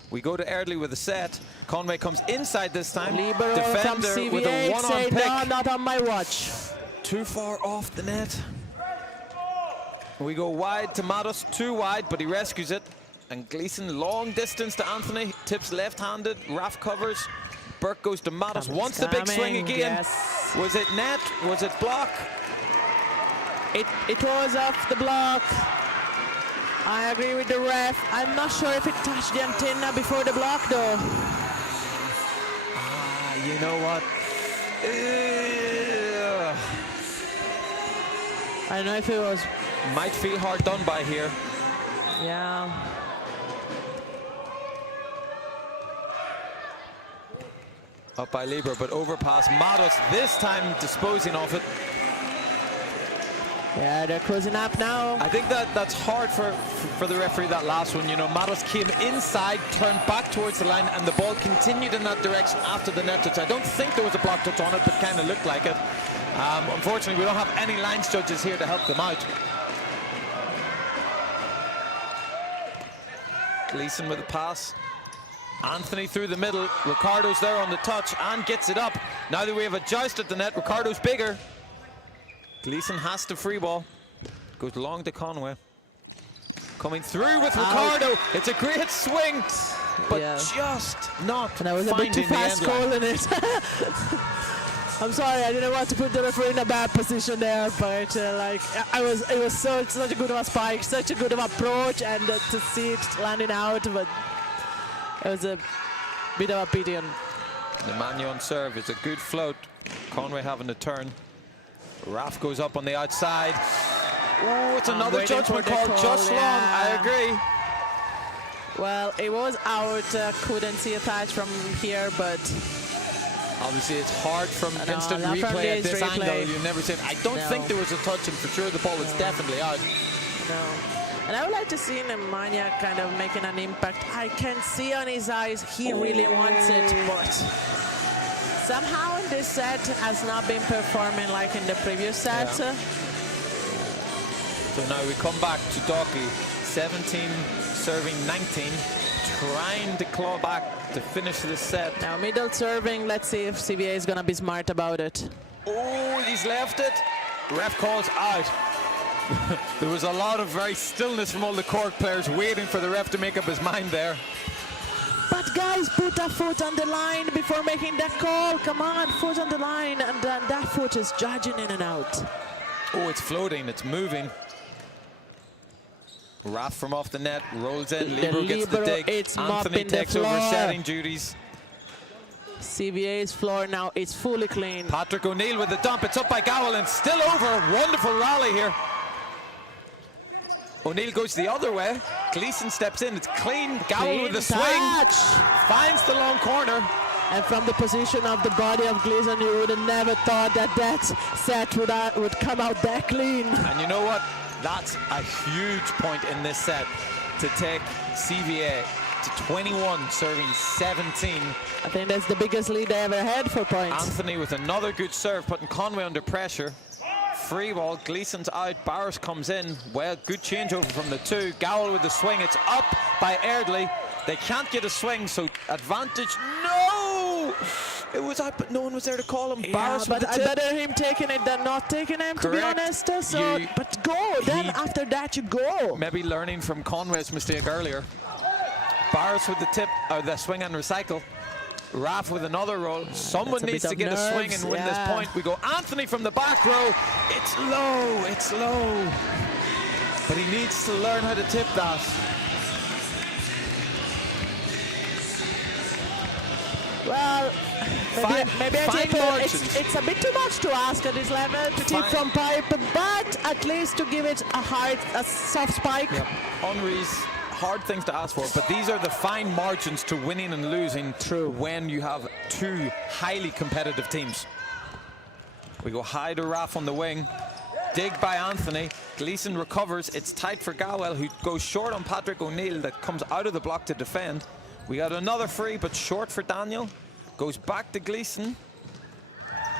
We go to Erdley with a set. Conway comes inside this time. Libero from Defender with a CVA one-on said, pick. no, not on my watch. Too far off the net. We go wide to Matos, too wide, but he rescues it. And Gleason, long distance to Anthony, tips left-handed, Raf covers. Burke goes to Matos, wants the big swing again. Yes. Was it net? Was it block? It was off the block. I agree with the ref. I'm not sure if it touched the antenna before the block, though. You know what? I don't know if it was. Might feel hard done by here. Yeah. Up by Lieber, but overpass Matos, this time disposing of it. Yeah, they're closing up now. I think that's hard for the referee, that last one. You know, Matos came inside, turned back towards the line, and the ball continued in that direction after the no touch. I don't think there was a block touch on it, but kind of looked like it. Unfortunately, we don't have any lines judges here to help them out. Gleason with a pass. Anthony through the middle. Ricardo's there on the touch and gets it up. Now that we have a joust at the net, Ricardo's bigger. Gleeson has to free ball. Goes long to Conway. Coming through with Ricardo. It's a great swing, but just not And I was a finding bit too the fast end line. calling it. I'm sorry, I didn't want to put the referee in a bad position there, but it was such a good of a spike, such a good of approach, and to see it landing out, but it was a bit of a pity. The Magnon serve is a good float. Conway having the turn. Raf goes up on the outside. Oh, it's another judgment call, just long, I agree. Well, it was out, couldn't see a touch from here, but obviously it's hard from instant not from replay at this this replay. angle. You've never seen. I don't think there was a touch, and for sure the ball was definitely out. And I would like to see Nemanja kind of making an impact. I can see on his eyes he really wants it, but somehow this set has not been performing like in the previous set. So now we come back to Dalkey, 17 serving 19, trying to claw back to finish the set. Now middle serving, let's see if CVA is gonna be smart about it. Oh, he's left it. Ref calls out. There was a lot of very stillness from all the Cork players waiting for the ref to make up his mind there. But guys, put a foot on the line before making that call. Come on, foot on the line, and then that foot is judging in and out. Oh, it's floating, it's moving. Raf from off the net, rolls in, Libero gets the dig. It's Anthony mopping the takes over floor. setting duties. CVA's floor now is fully clean. Patrick O'Neill with the dump, it's up by Gowell and still over. Wonderful rally here. O'Neill goes the other way. Gleeson steps in, it's clean. Gowell with the swing. Finds the long corner. And from the position of the body of Gleeson, you would have never thought that set would come out that clean. And you know what? That's a huge point in this set to take CVA to 21, serving 17. I think that's the biggest lead they ever had for points. Anthony with another good serve, putting Conway under pressure. Free ball, Gleeson's out, Barris comes in. Well, good changeover from the two. Gowell with the swing, it's up by Erdley. They can't get a swing, so advantage, no! It was out, but no one was there to call him. Barris with but the tip. better him taking it than not taking him, to be Correct. honest. So, but go, then after that you go. Maybe learning from Conway's mistake earlier. Barris with the tip, the swing and recycle. Raf with another roll. Someone That's a needs bit to of get a swing nerves, and win this yeah. point. We go Anthony from the back row. It's low, it's low. But he needs to learn how to tip that. Well, maybe I think it's a bit too much to ask at this level to tip from pipe, but at least to give it a soft spike. Henri's hard things to ask for, but these are the fine margins to winning and losing. True. When you have two highly competitive teams. We go high to Raf on the wing. Dig by Anthony. Gleeson recovers. It's tight for Gowell, who goes short on Patrick O'Neill, that comes out of the block to defend. We got another free, but short for Daniel. Goes back to Gleeson.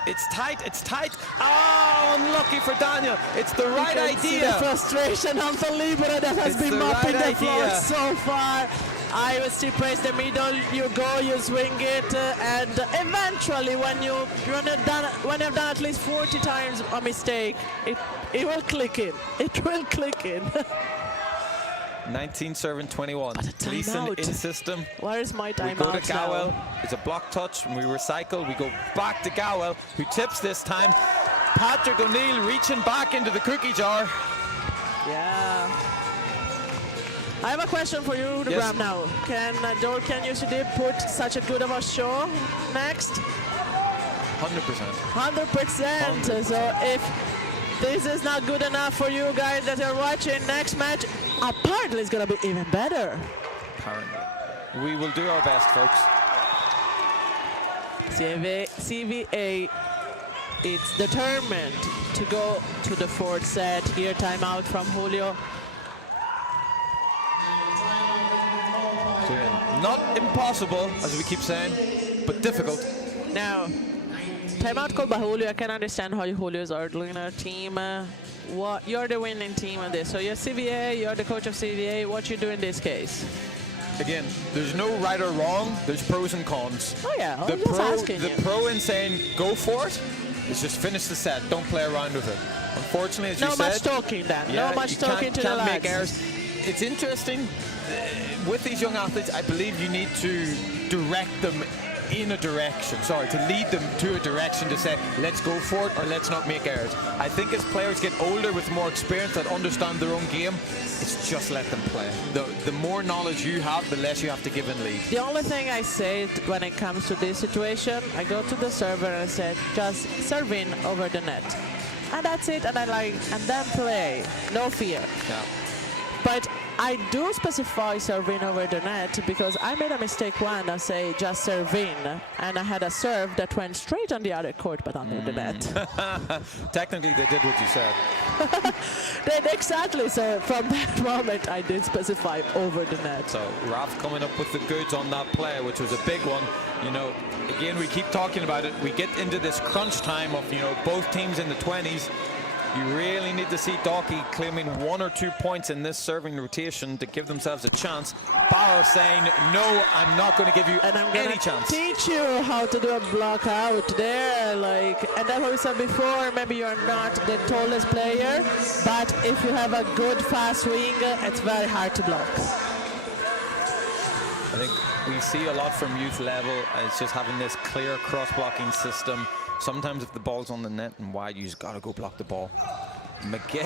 It's tight, it's tight. Oh, lucky for Daniel. It's the right idea. The frustration of the Libero that has been mopping the floor so far. I will still praise the middle. You go, you swing it, and eventually, when you've done at least 40 times a mistake, it will click in. It will click in. 19 serving 21. Gleeson timeout. in system. Where is my We timeout go to Gowell. now? It's a block touch, and we recycle. We go back to Gowell, who tips this time. Patrick O'Neill reaching back into the cookie jar. Yeah. I have a question for you, Yes. Bram, now. Can you today put such a good of a show next? 100%. 100%. So if this is not good enough for you guys that are watching, next match apparently is going to be even better. We will do our best, folks. CVA is determined to go to the fourth set. Here, timeout from Julio. Not impossible, as we keep saying, but difficult. Now, timeout called by Julio. I can understand how Julio's are doing a team. You're the winning team on this. So you're CVA, you're the coach of CVA. What you do in this case? again, there's no right or wrong. There's pros and cons. Oh yeah, I'm just asking The you. pro in saying go for it is just finish the set. Don't play around with it. Unfortunately, as you No said, much talking then. yeah, No much you talking to the can't make lads. errors. It's interesting with these young athletes. I believe you need to direct them in a direction. Sorry, to lead them to a direction to say, let's go for it or let's not make errors. I think as players get older with more experience and understand their own game, it's just let them play. The more knowledge you have, the less you have to give in lead. The only thing I said when it comes to this situation, I go to the server and said, just serve in over the net. And that's it, and then play, no fear. Yeah. But I do specify serving over the net because I made a mistake one and say just serve in, and I had a serve that went straight on the other court but under the net. Technically, they did what you said. Then exactly, so from that moment I did specify over the net. So Raf coming up with the goods on that play, which was a big one. You know, again, we keep talking about it. We get into this crunch time of, you know, both teams in the 20s. You really need to see Dalkey claiming 1 or 2 points in this serving rotation to give themselves a chance. Bauer saying, no, I'm not going to give you any chance. Teach you how to do a block out there, and that's what we said before, maybe you're not the tallest player, but if you have a good fast swing, it's very hard to block. I think we see a lot from youth level. It's just having this clear cross-blocking system. Sometimes if the ball's on the net and wide, you just got to go block the ball. Miguel.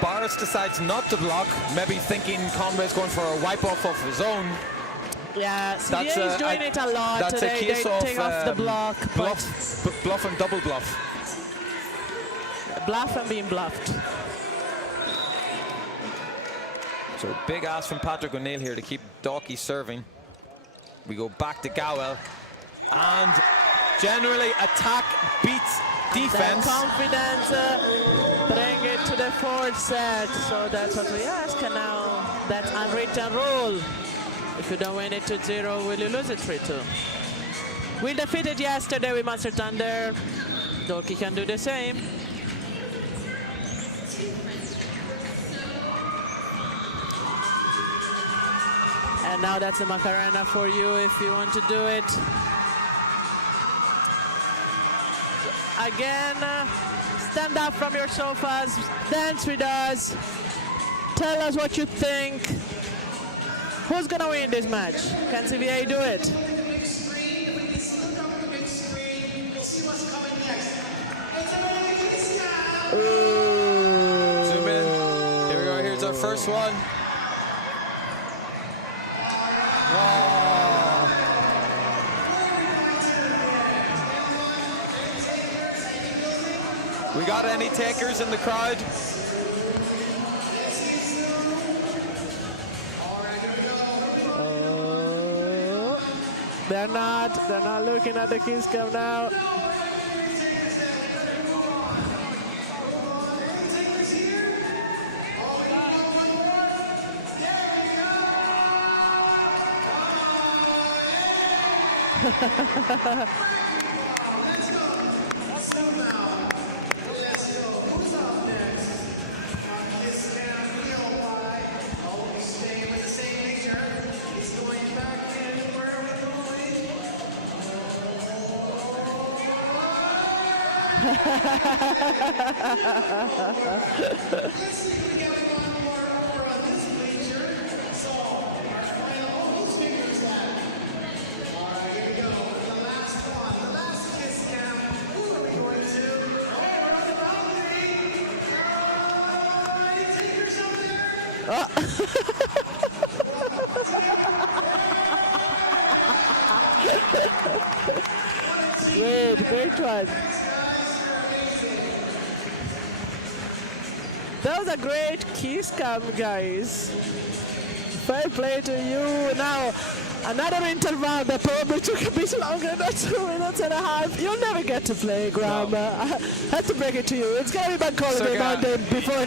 Boris decides not to block, maybe thinking Conway's going for a wipe-off of his own. Yeah, CBA is doing it a lot. That's a case they of take off the block. bluff and double bluff. Bluff and being bluffed. So big ask from Patrick O'Neill here to keep Dalkey serving. We go back to Gowell. And generally attack beats defense. Confidence, bring it to the fourth set. So that's what we ask now. That's unwritten rule. If you don't win it to 0, will you lose it 3-2? We defeated yesterday with Master Thunder. Dalkey can do the same. And now that's a Macarena for you if you want to do it. Again, stand up from your sofas, dance with us, tell us what you think. Who's gonna win this match? Can CBA do it? Zoom in. Here we are, here's our first one. We got any takers in the crowd? They're not looking at the kids come down. That was a great kiss cam, guys. Fair play to you. Now, another interval that probably took a bit longer than 2 minutes and a half. You'll never get to play, Graham. I had to break it to you. It's going to be back holiday Monday before it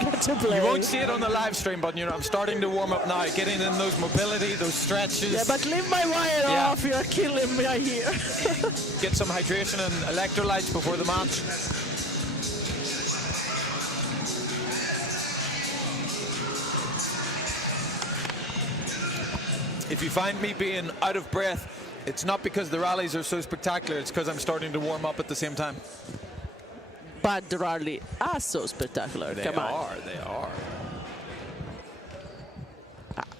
get to play. You won't see it on the live stream, but you know, I'm starting to warm up now, getting in those mobility, those stretches. Yeah, but leave my wire off. You're killing me here. Get some hydration and electrolytes before the match. if you find me being out of breath, it's not because the rallies are so spectacular, it's because I'm starting to warm up at the same time. But the rally are so spectacular. They Come on. They are.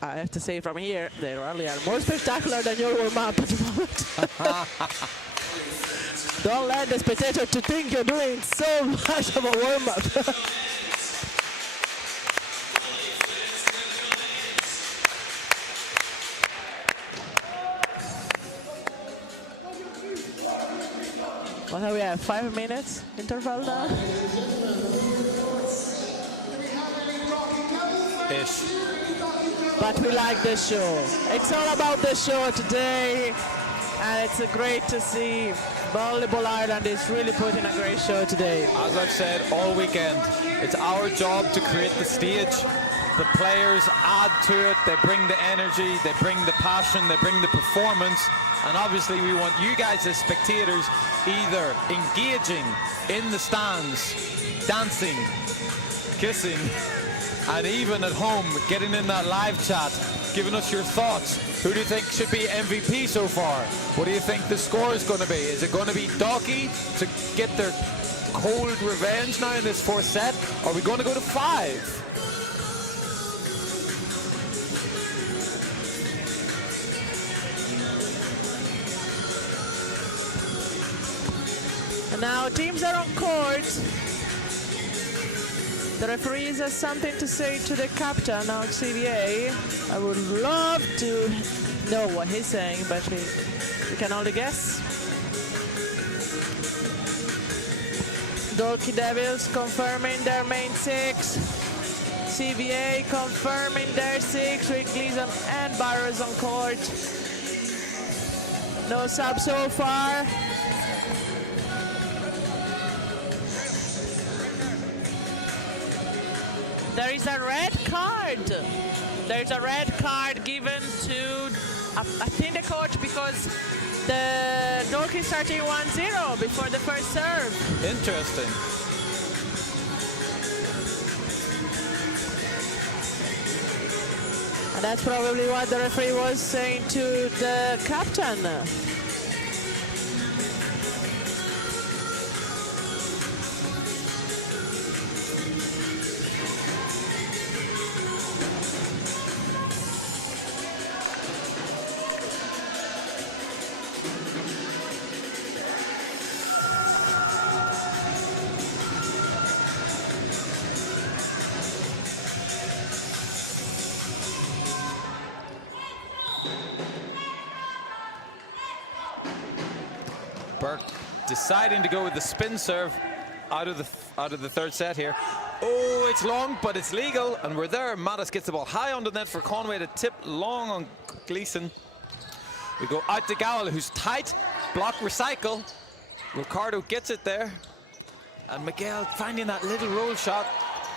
I have to say from here, they really are more spectacular than your warm-up at the moment. Don't let the spectator to think you're doing so much of a warm-up. Well, we have 5 minutes interval now. But we like the show. It's all about the show today, and it's great to see Volleyball Ireland is really putting a great show today. As I said all weekend, it's our job to create the stage. The players add to it, they bring the energy, they bring the passion, they bring the performance, and obviously we want you guys as spectators either engaging in the stands, dancing, kissing, and even at home, getting in that live chat, giving us your thoughts. Who do you think should be MVP so far? What do you think the score is going to be? Is it going to be Dalkey to get their cold revenge now in this fourth set? Are we going to go to 5? Now teams are on court. The referees has something to say to the captain of CVA. I would love to know what he's saying, but we can only guess. Dalkey Devils confirming their main 6. CVA confirming their 6 with Gleason and Barrows on court. No sub so far. There is a red card. There's a red card given to I think the coach because the Dalkey is starting 1-0 before the first serve. Interesting. And that's probably what the referee was saying to the captain. Deciding to go with the spin serve out of the third set here. Oh, it's long, but it's legal, and we're there. Mattis gets the ball high on the net for Conway to tip long on Gleason. We go out to Gowell, who's tight. Block, recycle. Ricardo gets it there, and Miguel finding that little roll shot.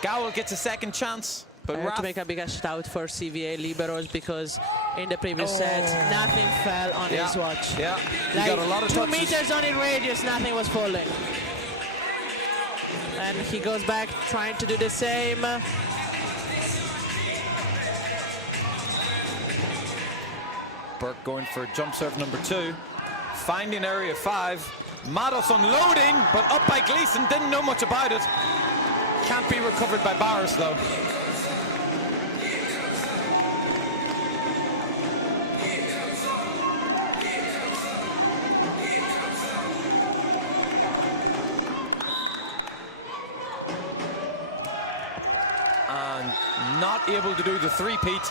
Gowell gets a second chance. But I have to make a big shout for CVA liberos because in the previous set, nothing fell on his watch. Yeah, like got a lot of 2 meters on in radius, nothing was falling. And he goes back trying to do the same. Burke going for jump serve number 2. Finding area 5. Mattis unloading, but up by Gleason, didn't know much about it. Can't be recovered by Barris though. Able to do the three-peat.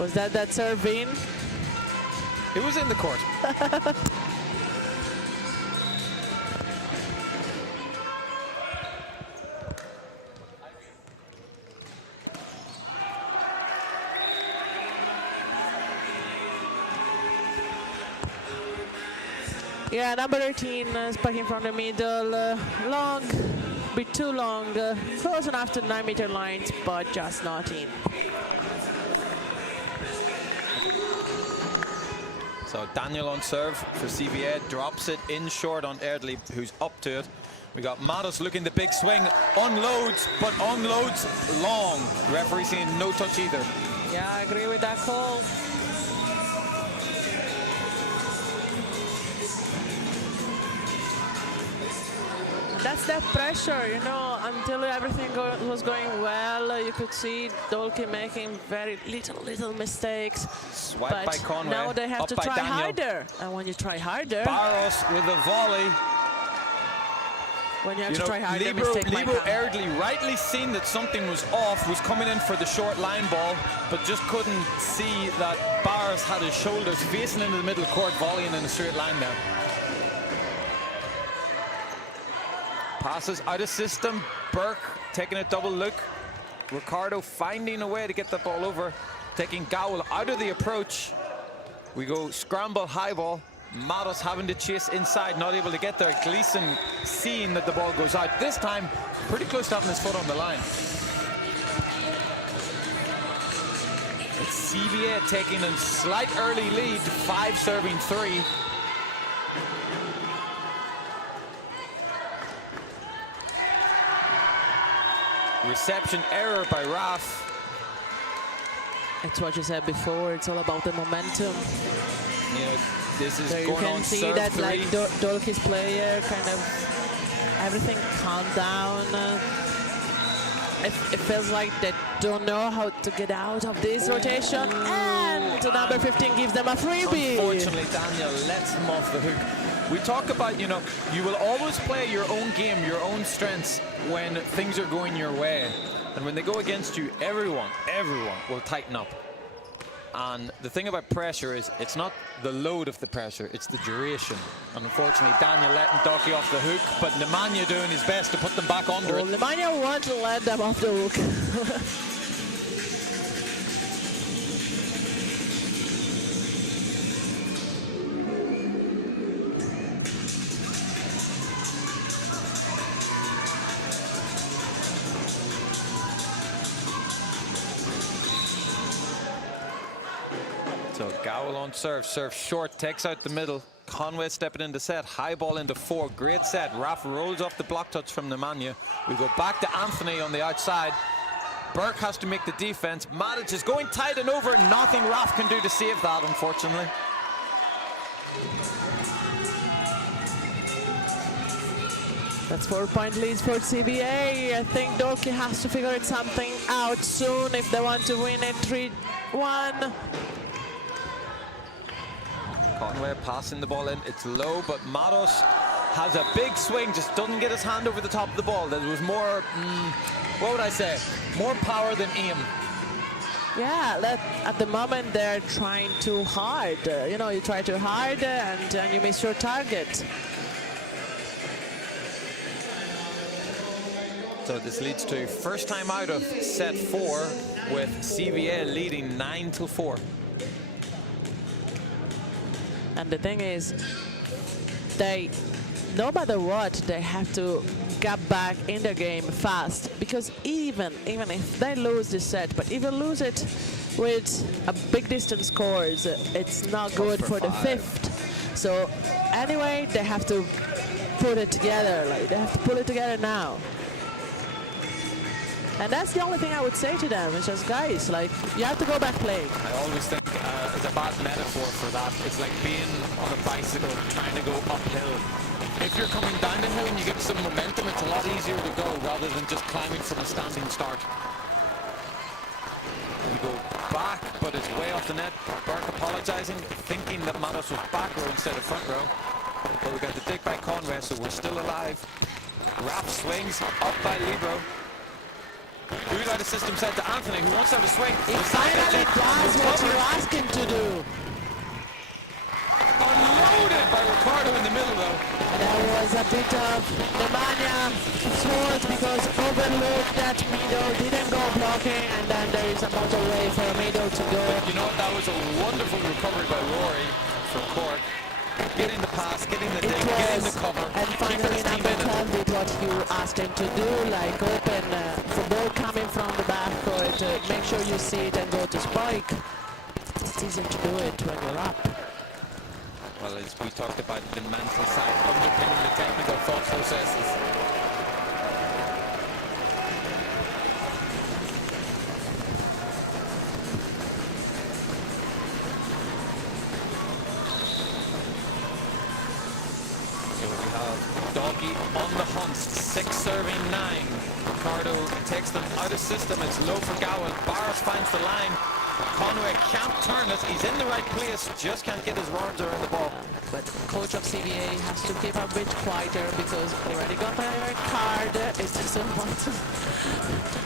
Was that serve in? It was in the court. Yeah, number 13 spiking from the middle. Long. Bit too long, close enough to 9-meter lines, but just not in. So Daniel on serve for CVA, drops it in short on Erdely, who's up to it. We got Mattis looking the big swing, unloads, but unloads long. Referee saying no touch either. it's that pressure, you know, until everything was going well, you could see Dalkey making very little mistakes. Swipe But by Conway. now they have Up to by try Daniel. harder. And when you try harder, Barros with a volley. when you have to try harder, Libero mistake might happen. Erdely rightly seen that something was off, was coming in for the short line ball, but just couldn't see that Barros had his shoulders facing into the middle court, volleying in the straight line now. Passes out of system. Burke taking a double look. Ricardo finding a way to get the ball over, taking Gowell out of the approach. We go scramble high ball. Matos having to chase inside, not able to get there. Gleason seeing that the ball goes out. This time, pretty close to having his foot on the line. CVA taking a slight early lead, 5 serving 3. Reception error by Raf. It's what you said before, it's all about the momentum. You know, this is So you going can on see serve that 3. like Dalkey's player kind of everything calmed down. It feels like they don't know how to get out of this rotation. And number 15 gives them a freebie. Unfortunately, Daniel lets him off the hook. We talk about, you know, you will always play your own game, your own strengths when things are going your way. And when they go against you, everyone will tighten up. And the thing about pressure is it's not the load of the pressure, it's the duration. And unfortunately, Daniel letting Dalkey off the hook, but Nemanja doing his best to put them back under it. Nemanja wants to let them off the hook. Serve short, takes out the middle. Conway stepping into set, high ball into 4, great set. Raf rolls off the block touch from Nemanja. We go back to Anthony on the outside. Burke has to make the defense. Matic is going tight and over, and nothing Raf can do to save that, unfortunately. That's 4-point leads for CBA. I think Dalkey has to figure something out soon if they want to win it 3-1. Conway passing the ball in, it's low, but Matos has a big swing, just doesn't get his hand over the top of the ball. There was more, what would I say, more power than aim. Yeah, at the moment they're trying too hard. You know, you try too hard and you miss your target. So this leads to first time out of set 4 with CVA leading 9-4. And the thing is, they, no matter what, they have to get back in the game fast, because even if they lose this set, but even lose it with a big distance scores, it's not good for the 5th. So anyway, they have to put it together. They have to put it together now. And that's the only thing I would say to them. It's just, guys, like, you have to go back playing. I always think it's a bad metaphor for that. It's like being on a bicycle trying to go uphill. If you're coming down the hill and you get some momentum, it's a lot easier to go rather than just climbing from a standing start. We go back, but it's way off the net. Burke apologising, thinking that Matos was back row instead of front row. But we got the dig by Conway, so we're still alive. Raf swings up by Libero. Who's out of system set to Anthony, who wants to have a swing. That's what you ask him to do. Loaded by Ricardo in the middle, though. There was a bit of Nemanja scores because overlooked that Mido didn't go blocking, and then there is another way for Mido to go. You know, that was a wonderful recovery by Rory from Cork. Getting the pass, getting the dig, getting the cover. And finally number 12 did what you asked him to do, like open the ball coming from the backcourt, make sure you see it and go to spike. It's easy to do it when you're up. Well, as we talked about the mental side, the technical thought processes. Dalkey on the hunt, 6 system. It's low for Gowan. Barras finds the line. Conway can't turn it. He's in the right place, just can't get his arms around the ball. But coach of CBA has to keep a bit quieter because I already got my red card. It's just important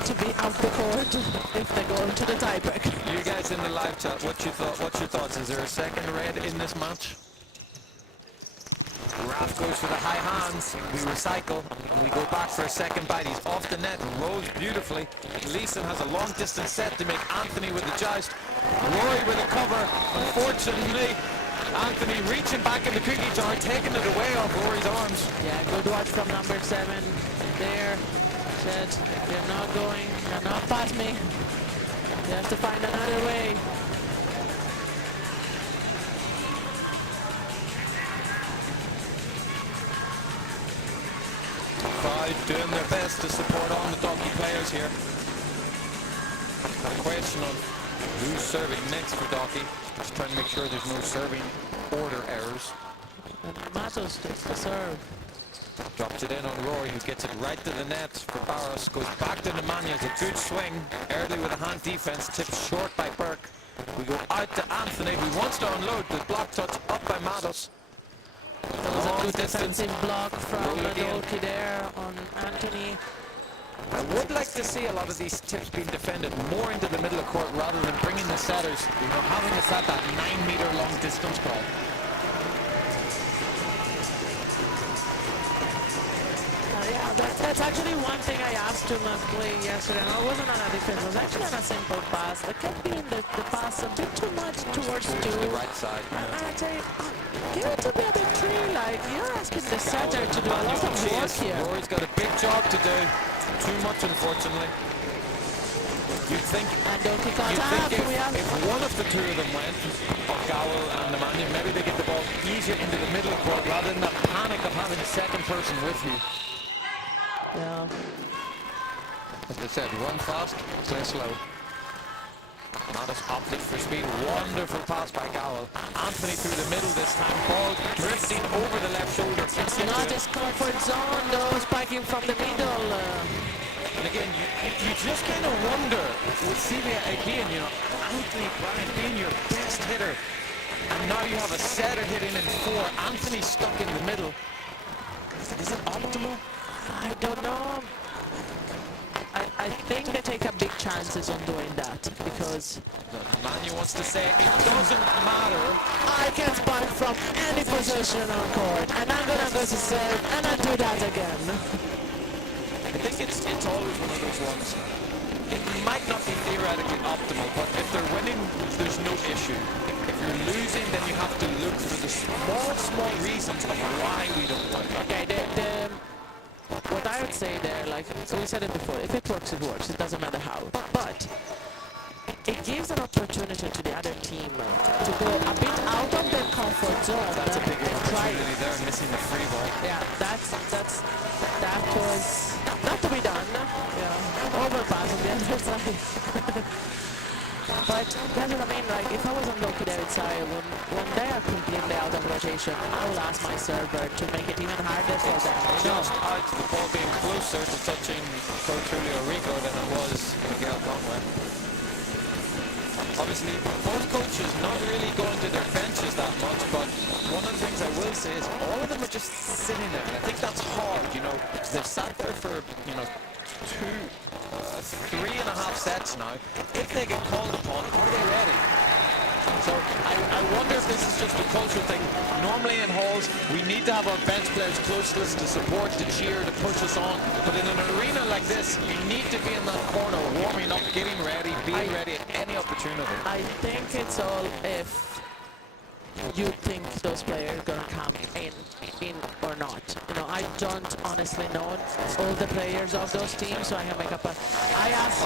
to be out the court if they go to the tiebreak. You guys in the live chat, what's your thoughts? Is there a second red in this match? Ralph goes for the high hands. We recycle. We go back for a second bite. He's off the net, rolls beautifully. Leeson has a long distance set to make Anthony with the joust. Roy with a cover. Unfortunately, Anthony reaching back in the cookie jar, taking it away off Rory's arms. Yeah, good watch from number 7. There, said, you're not going, you're not past me. You have to find another way. Five doing their best to support all the Dalkey players here. A question of who's serving next for Dalkey. Just trying to make sure there's no serving order errors. And Matos gets the serve. Drops it in on Rory, who gets it right to the net for Barras. Goes back to Nemanja. It's a good swing. Early with a hand defense. Tipped short by Burke. We go out to Anthony, who wants to unload. The block touch up by Matos. That was a good defensive block from Dalkey there on Anthony. I would like to see a lot of these tips being defended more into the middle of court rather than bringing the setters and having us at that 9-meter long distance call. That's actually one thing I asked him at play yesterday. No, it wasn't on a defense. It was actually on a simple pass. They kept giving the pass a bit too much towards the right side. And I say, give it to me the tree. Like, you're asking the center to do a lot of work here. Rory's got a big job to do. Too much, unfortunately. You'd think if one of the two of them went, Gallo and Nemanja, maybe they get the ball easier into the middle court rather than the panic of having a second person with you. Yeah. As I said, run fast, play slow. Matos opted for speed. Wonderful pass by Gallo. Anthony through the middle this time. Ball drifting over the left shoulder. It's not his comfort zone, though, spiking from the middle. And again, you just kind of wonder with CBA again, you know, Anthony Bryan being your best hitter, and now you have a setter hitting in 4. Anthony stuck in the middle. Is it optimal? I don't know. I think they take a big chances on doing that because Manu wants to say it doesn't matter. I can spot it from any position on court, and I'm gonna go to serve, and I do that again. I think it's always one of those ones. It might not be theoretically optimal, but if they're winning, there's no issue. If you're losing, then you have to look for the small reasons of why we don't win. Okay, what I would say there, like, so we said it before, if it works, it works. It doesn't matter how. But it gives an opportunity to the other team to go a bit out of their comfort zone. That's a big opportunity there, missing the free ball. Yeah, that was not to be done. Yeah, overpass on the other side. But that's what I mean, like, if I was on Dalkey there outside, when they're completely out of rotation, I will ask my server to make it even harder for them. Just out the ball being closer to touching Coach Rico than it was Miguel Conway. Obviously, both coaches not really going to their benches that much, but one of the things I will say is all of them are just sitting there. I think that's hard, you know, because they've sat there for, you know, 3.5 sets now. If they get called upon, they're ready. So I wonder if this is just a cultural thing. Normally in halls, we need to have our bench players close to us to support, to cheer, to push us on. But in an arena like this, you need to be in that corner, warming up, getting ready, being ready at any opportunity. I think it's all if you think those players are going to come in or not. You know, I don't honestly know all the players of those teams, so I can make up a... I asked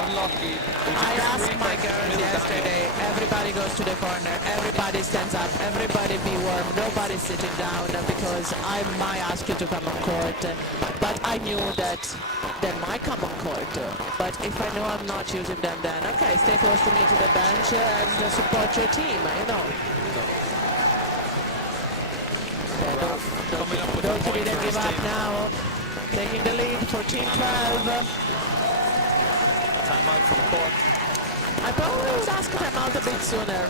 my girls yesterday, everybody goes to the corner, everybody stands up, everybody be warm, nobody's sitting down because I might ask you to come on court, but I knew that they might come on court, but if I know I'm not using them, then okay, stay close to me to the bench and support your team, you know. Dalkey didn't give up now, taking the lead for Team 12. sooner.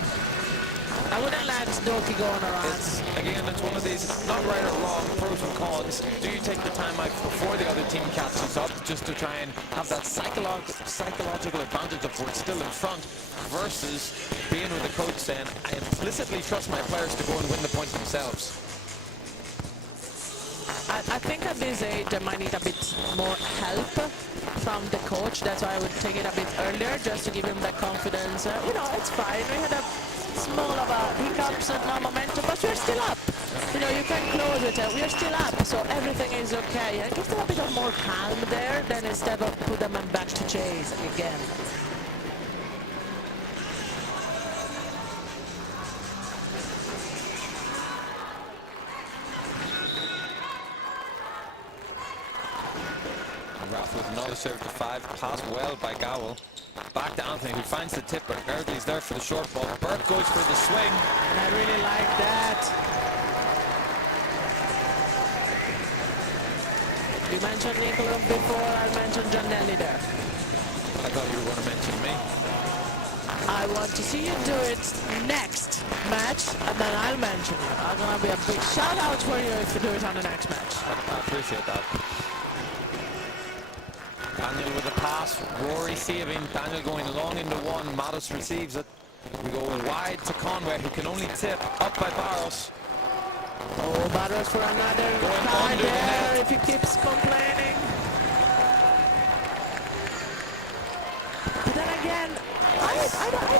I wouldn't let Dalkey go on a run. Again, it's one of these not right or wrong pros and cons. Do you take the time out before the other team catches up just to try and have that psychological advantage of we're still in front versus being with the coach saying, I implicitly trust my players to go and win the points themselves? I think at this age they might need a bit more help from the coach. That's why I would take it a bit earlier, just to give him that confidence. You know, it's fine. We had a small of a hiccups and no momentum, but we're still up. You know, you can close it. We're still up, so everything is okay. And give them a bit of more calm there, then instead of put them back to chase again. Serve to 5, passed well by Gowell. Back to Anthony, who finds the tip, but Erdely's there for the short ball. Burke goes for the swing. I really like that. You mentioned Nicola before, I mentioned Giannelli there. I thought you were going to mention me. I want to see you do it next match, and then I'll mention you. I'm going to be a big shout out for you if you do it on the next match. I appreciate that. Daniel with a pass, Rory saving, Daniel going long into one, Mattis receives it. We go wide to Conway, who can only tip, up by Barros. Oh, Barros for another card there if he keeps complaining. But then again, I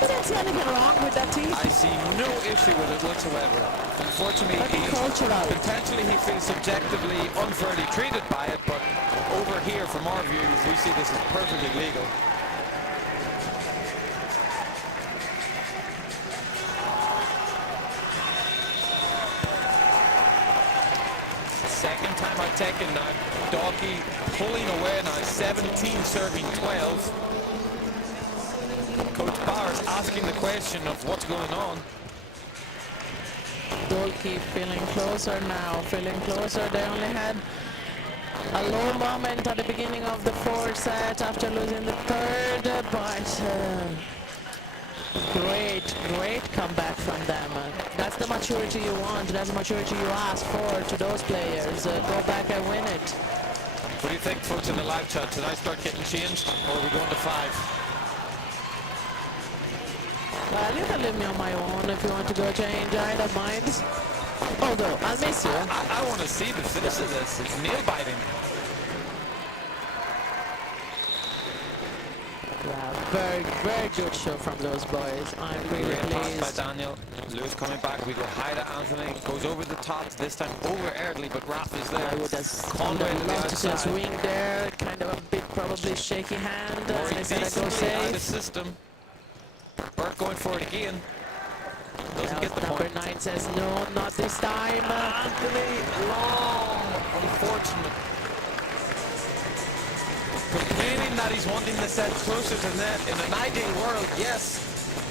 didn't see anything wrong with that team. I see no issue with it whatsoever. Unfortunately, potentially he feels subjectively unfairly treated by it, but over here, from our view, we see this as perfectly legal. Second time I've taken that. Dalkey pulling away now, 17 serving 12. Coach Barr's asking the question of what's going on. Dalkey feeling closer now, feeling closer. They only had a low moment at the beginning of the fourth set after losing the third, but great comeback from them. That's the maturity you want, that's the maturity you ask for to those players. Go back and win it. What do you think, folks, in the live chat? Did I start getting changed, or are we going to 5? Well, you can leave me on my own if you want to go change, I don't mind. Although, I'll miss you. I want to see the finish of this. It's nail-biting. Yeah, very good show from those boys. I'm really pleased. Pass by Daniel. Lewis coming back. We go high to Anthony. Goes over the top. This time over Erdely, but Raph is there. I would have loved to see a swing there. Kind of a bit probably shaky hand. They said I go safe. The system. Burke going for it again. Doesn't get the number point. 9 says no, not this time. Really long. Unfortunate. Complaining that he's wanting the set closer than that. In an ideal world, yes.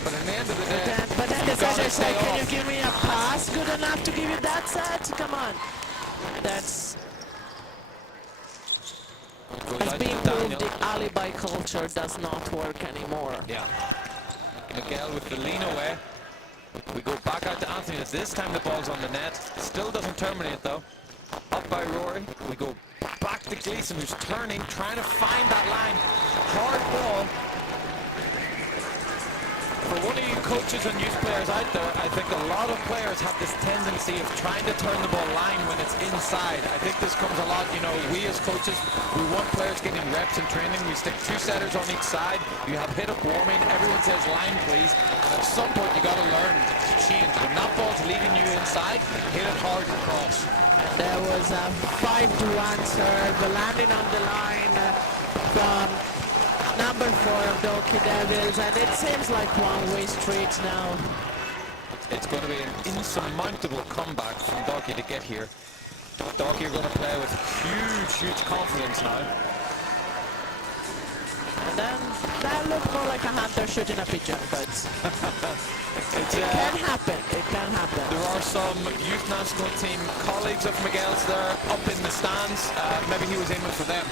But at the end of the day, But then the setter said, can you give me a pass good enough to give you that set? Come on. That's has been proved. The alibi culture does not work anymore. Yeah. Miguel with the lean away. We go back out to Anthony. This time the ball's on the net. Still doesn't terminate though. Up by Rory. We go back to Gleason, who's turning, trying to find that line. Hard ball. For one of you coaches and youth players out there, I think a lot of players have this tendency of trying to turn the ball line when it's inside. I think this comes a lot, you know, we as coaches, we want players getting reps in training. We stick 2 setters on each side. You have hit up warming. Everyone says line, please. At some point, you got to learn to change. When that ball's leading you inside, hit it hard and cross. There was a 5-1 serve landing on the line from number 4 of Dalkey Devils, and it seems like one-way street now. It's going to be an insurmountable comeback from Dalkey to get here. Dalkey are going to play with huge confidence now. That looked more like a hunter shooting a pigeon, but it can happen. It can happen. There are some youth national team colleagues of Miguel's there up in the stands. Maybe he was aiming for them.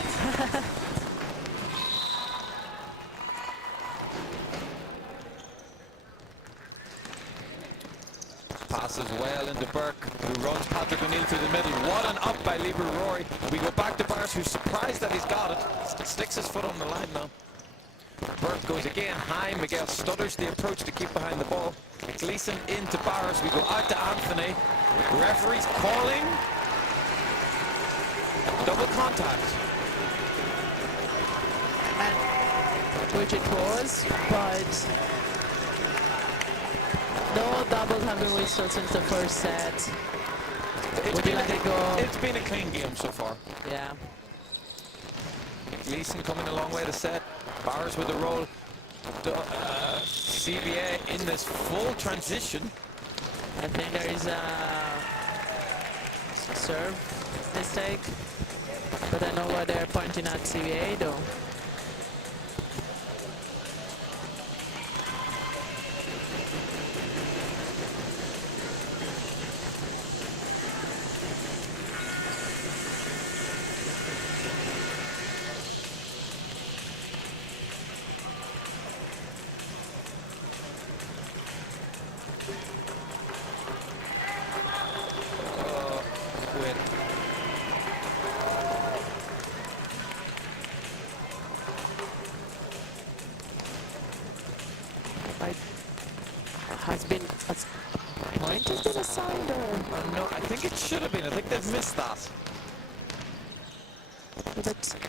Passes well into Burke, who runs Patrick O'Neill to the middle. What an up by Lieber Rory. We go back to Barnes, who's surprised that he's got it. Sticks his foot on the line now. Burke goes again high. Miguel stutters the approach to keep behind the ball. Gleason into Barnes. We go out to Anthony. Referee's calling. Double contact. Which it was, but no double have been whistled since the first set. Would you let it go? It's been a clean game so far. Yeah. Gleason coming a long way to set. Barnes with the roll. CBA in this full transition. I think there is a serve mistake, but I know why they're pointing at CBA though. No, I think it should have been. I think they've missed that.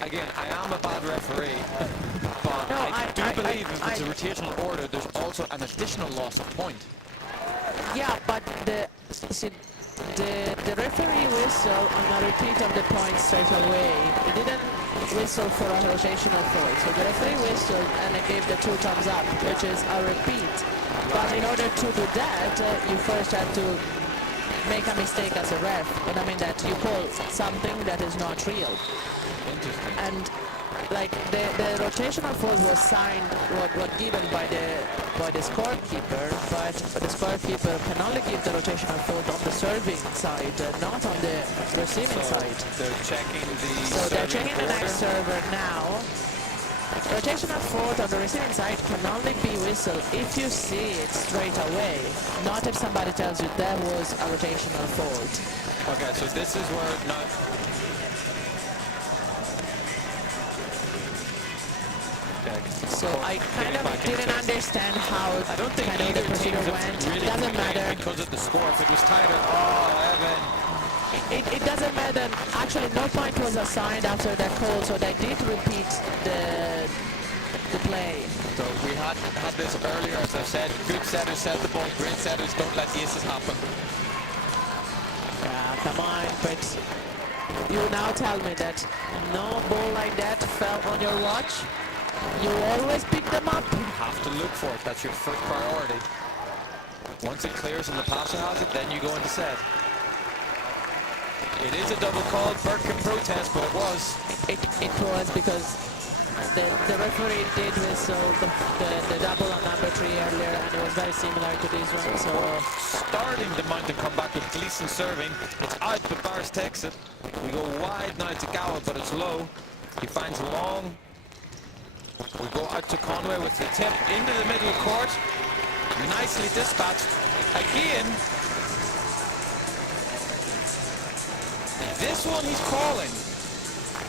Again, I am a bad referee, but No, I do believe if it's a rotational order, there's also an additional loss of point. Yeah, but the referee whistle on a repeat of the point straight away. He didn't whistle for a rotational point. So the referee whistled and he gave the 2 thumbs up, which is a repeat. But in order to do that, you first have to make a mistake as a ref. And I mean that you call something that is not real. And like the rotational fault was signed, was given by the scorekeeper, but the scorekeeper can only give the rotational fault on the serving side, not on the receiving side. They're checking So they're checking the next server now. Rotational fault on the receiving side can only be whistled if you see it straight away, not if somebody tells you there was a rotational fault. Okay, so this is where So I kind of didn't understand how I don't think kind of the either procedure team went. really It doesn't complained matter. because of the score for this time. It doesn't matter. Actually, no point was assigned after that call, so they did repeat the play. So we had this earlier, as I've said. Good setters set the ball, great setters don't let the aces happen. Come on, but you now tell me that no ball like that fell on your watch. You always pick them up. Have to look for it. That's your first priority. Once it clears and the passer has it, then you go into set. It is a double call. Burke can protest, but it was. It was because the referee did whistle the double on number 3 earlier, and it was very similar to this one. So Starling the mind to come back with Gleason serving. It's out, but Barnes takes it. We go wide now to Gowan, but it's low. He finds long. We go out to Conway with the tip into the middle court. Nicely dispatched. Again. This one he's calling.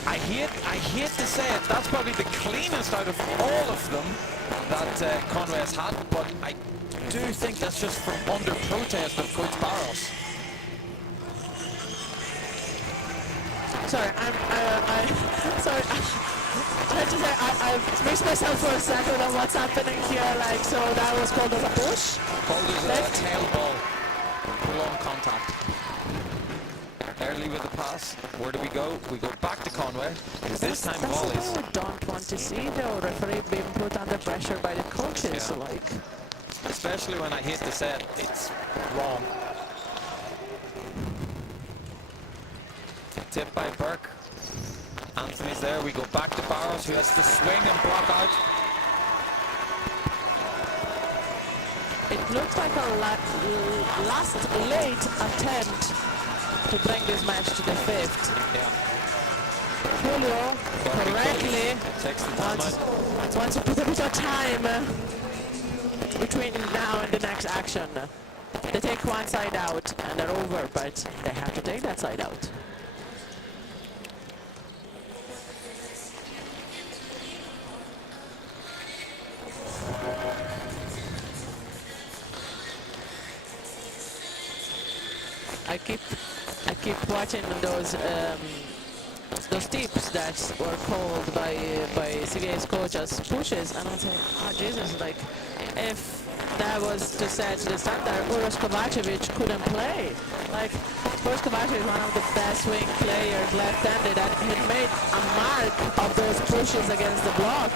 I hate to say it, that's probably the cleanest out of all of them that Conway has had, but I do think that's just from under protest of Coach Barros. sorry, I'm sorry. I spaced myself for a second on what's happening here. Like, so that was called a push. Left. Long contact. Early with the pass. Where do we go? We go back to Conway. This time volleys. That's what I don't want to see, though. Referee being put under pressure by the coaches. Yeah. Like, especially when I hit the set, it's wrong. Tip by Burke. Anthony's there. We go back to Barros, who has to swing and block out. it looks like a last late attempt to bring this match to the 5th. Julio correctly wants to put a bit of time between now and the next action. They take one side out and they're over, but they have to take that side out. I keep watching those tips that were called by CVA's coach as pushes, and I say, oh Jesus, like if that was to set the standard, Uros Kovacevic couldn't play. Like Uros Kovacevic is one of the best swing players left-handed, and he made a mark of those pushes against the block.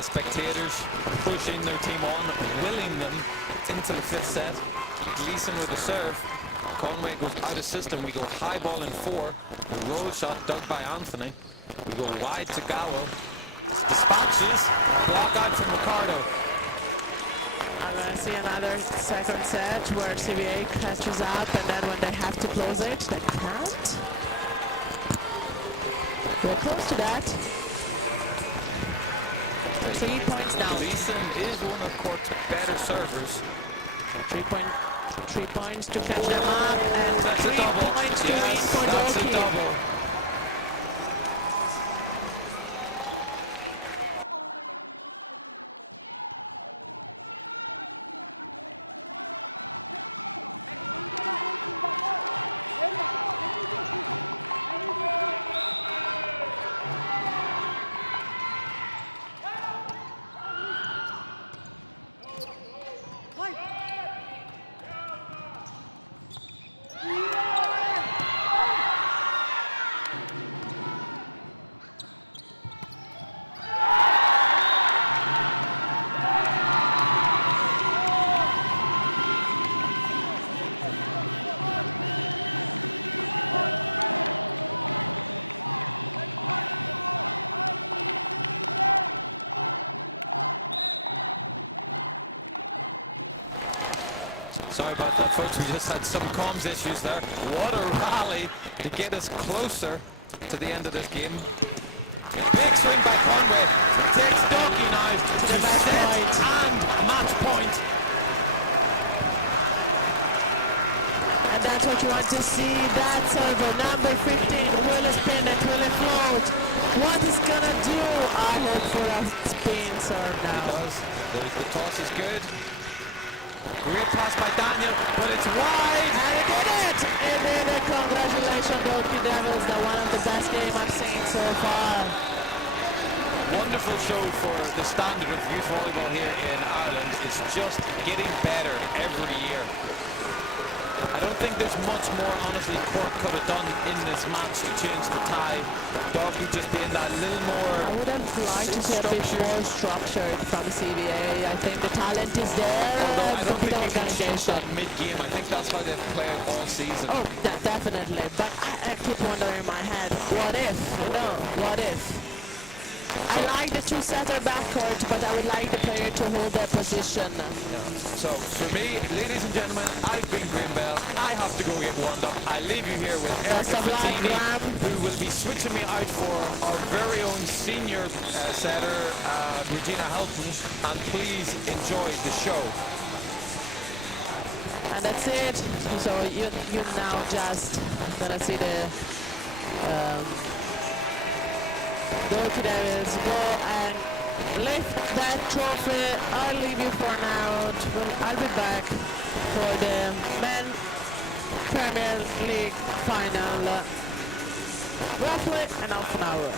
Spectators pushing their team on, willing them into the fifth set. Gleason with the serve. Conway goes out of system. We go high ball in 4. The roll shot dug by Anthony. We go wide to Gallo. Dispatches. Block out from Ricardo. I'm going to see another second set where CVA catches up, and then when they have to close it, they can't. We're close to that. 3 points now. Gleason is one of Cork's better servers. 3 points to catch them up. 3 points to win for Dalkey. Sorry about that, folks. We just had some comms issues there. What a rally to get us closer to the end of this game. Big swing by Conway. Takes Dalkey now to the set and match point. And that's what you want to see. That server, number 15, will spin and will float. What is going to do? I hope for a spin serve now. The toss is good. Great pass by Daniel, but it's wide. And he did it! He did it! Congratulations, Dalkey Devils. They're one of the best games I've seen so far. Wonderful show for the standard of youth volleyball here in Ireland. It's just getting better every year. I don't think there's much more, honestly, Cork could have done in this match to change the tie. Dalkey just being that little more. I would have liked to see a bit more structured from CVA. I think the talent is there. Although I don't think you can change organization. that mid-game. I think that's how they've played all season. Oh, definitely. But I keep wondering in my head, what if? You know, what if? I like the two-setter backcourt, but I would like the player to hold their position. So, for me, ladies and gentlemen, I've been Greenbell. I have to go get warmed up. I leave you here with Best Erica of luck, Fattini, Graham. who will be switching me out for our very own senior setter, Regina Helton. And please enjoy the show. And that's it. So you now just gonna see the Dalkey Devils go and lift that trophy. I'll leave you for now. I'll be back for the Men Premier League final roughly in half an hour.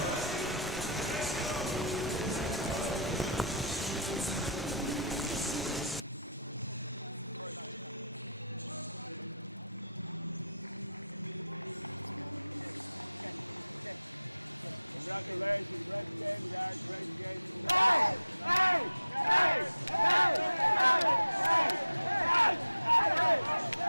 Congratulations, great game, guys, great game. Hey! Hey! Hey! Hey! Hey! Hey! Hey! Hey!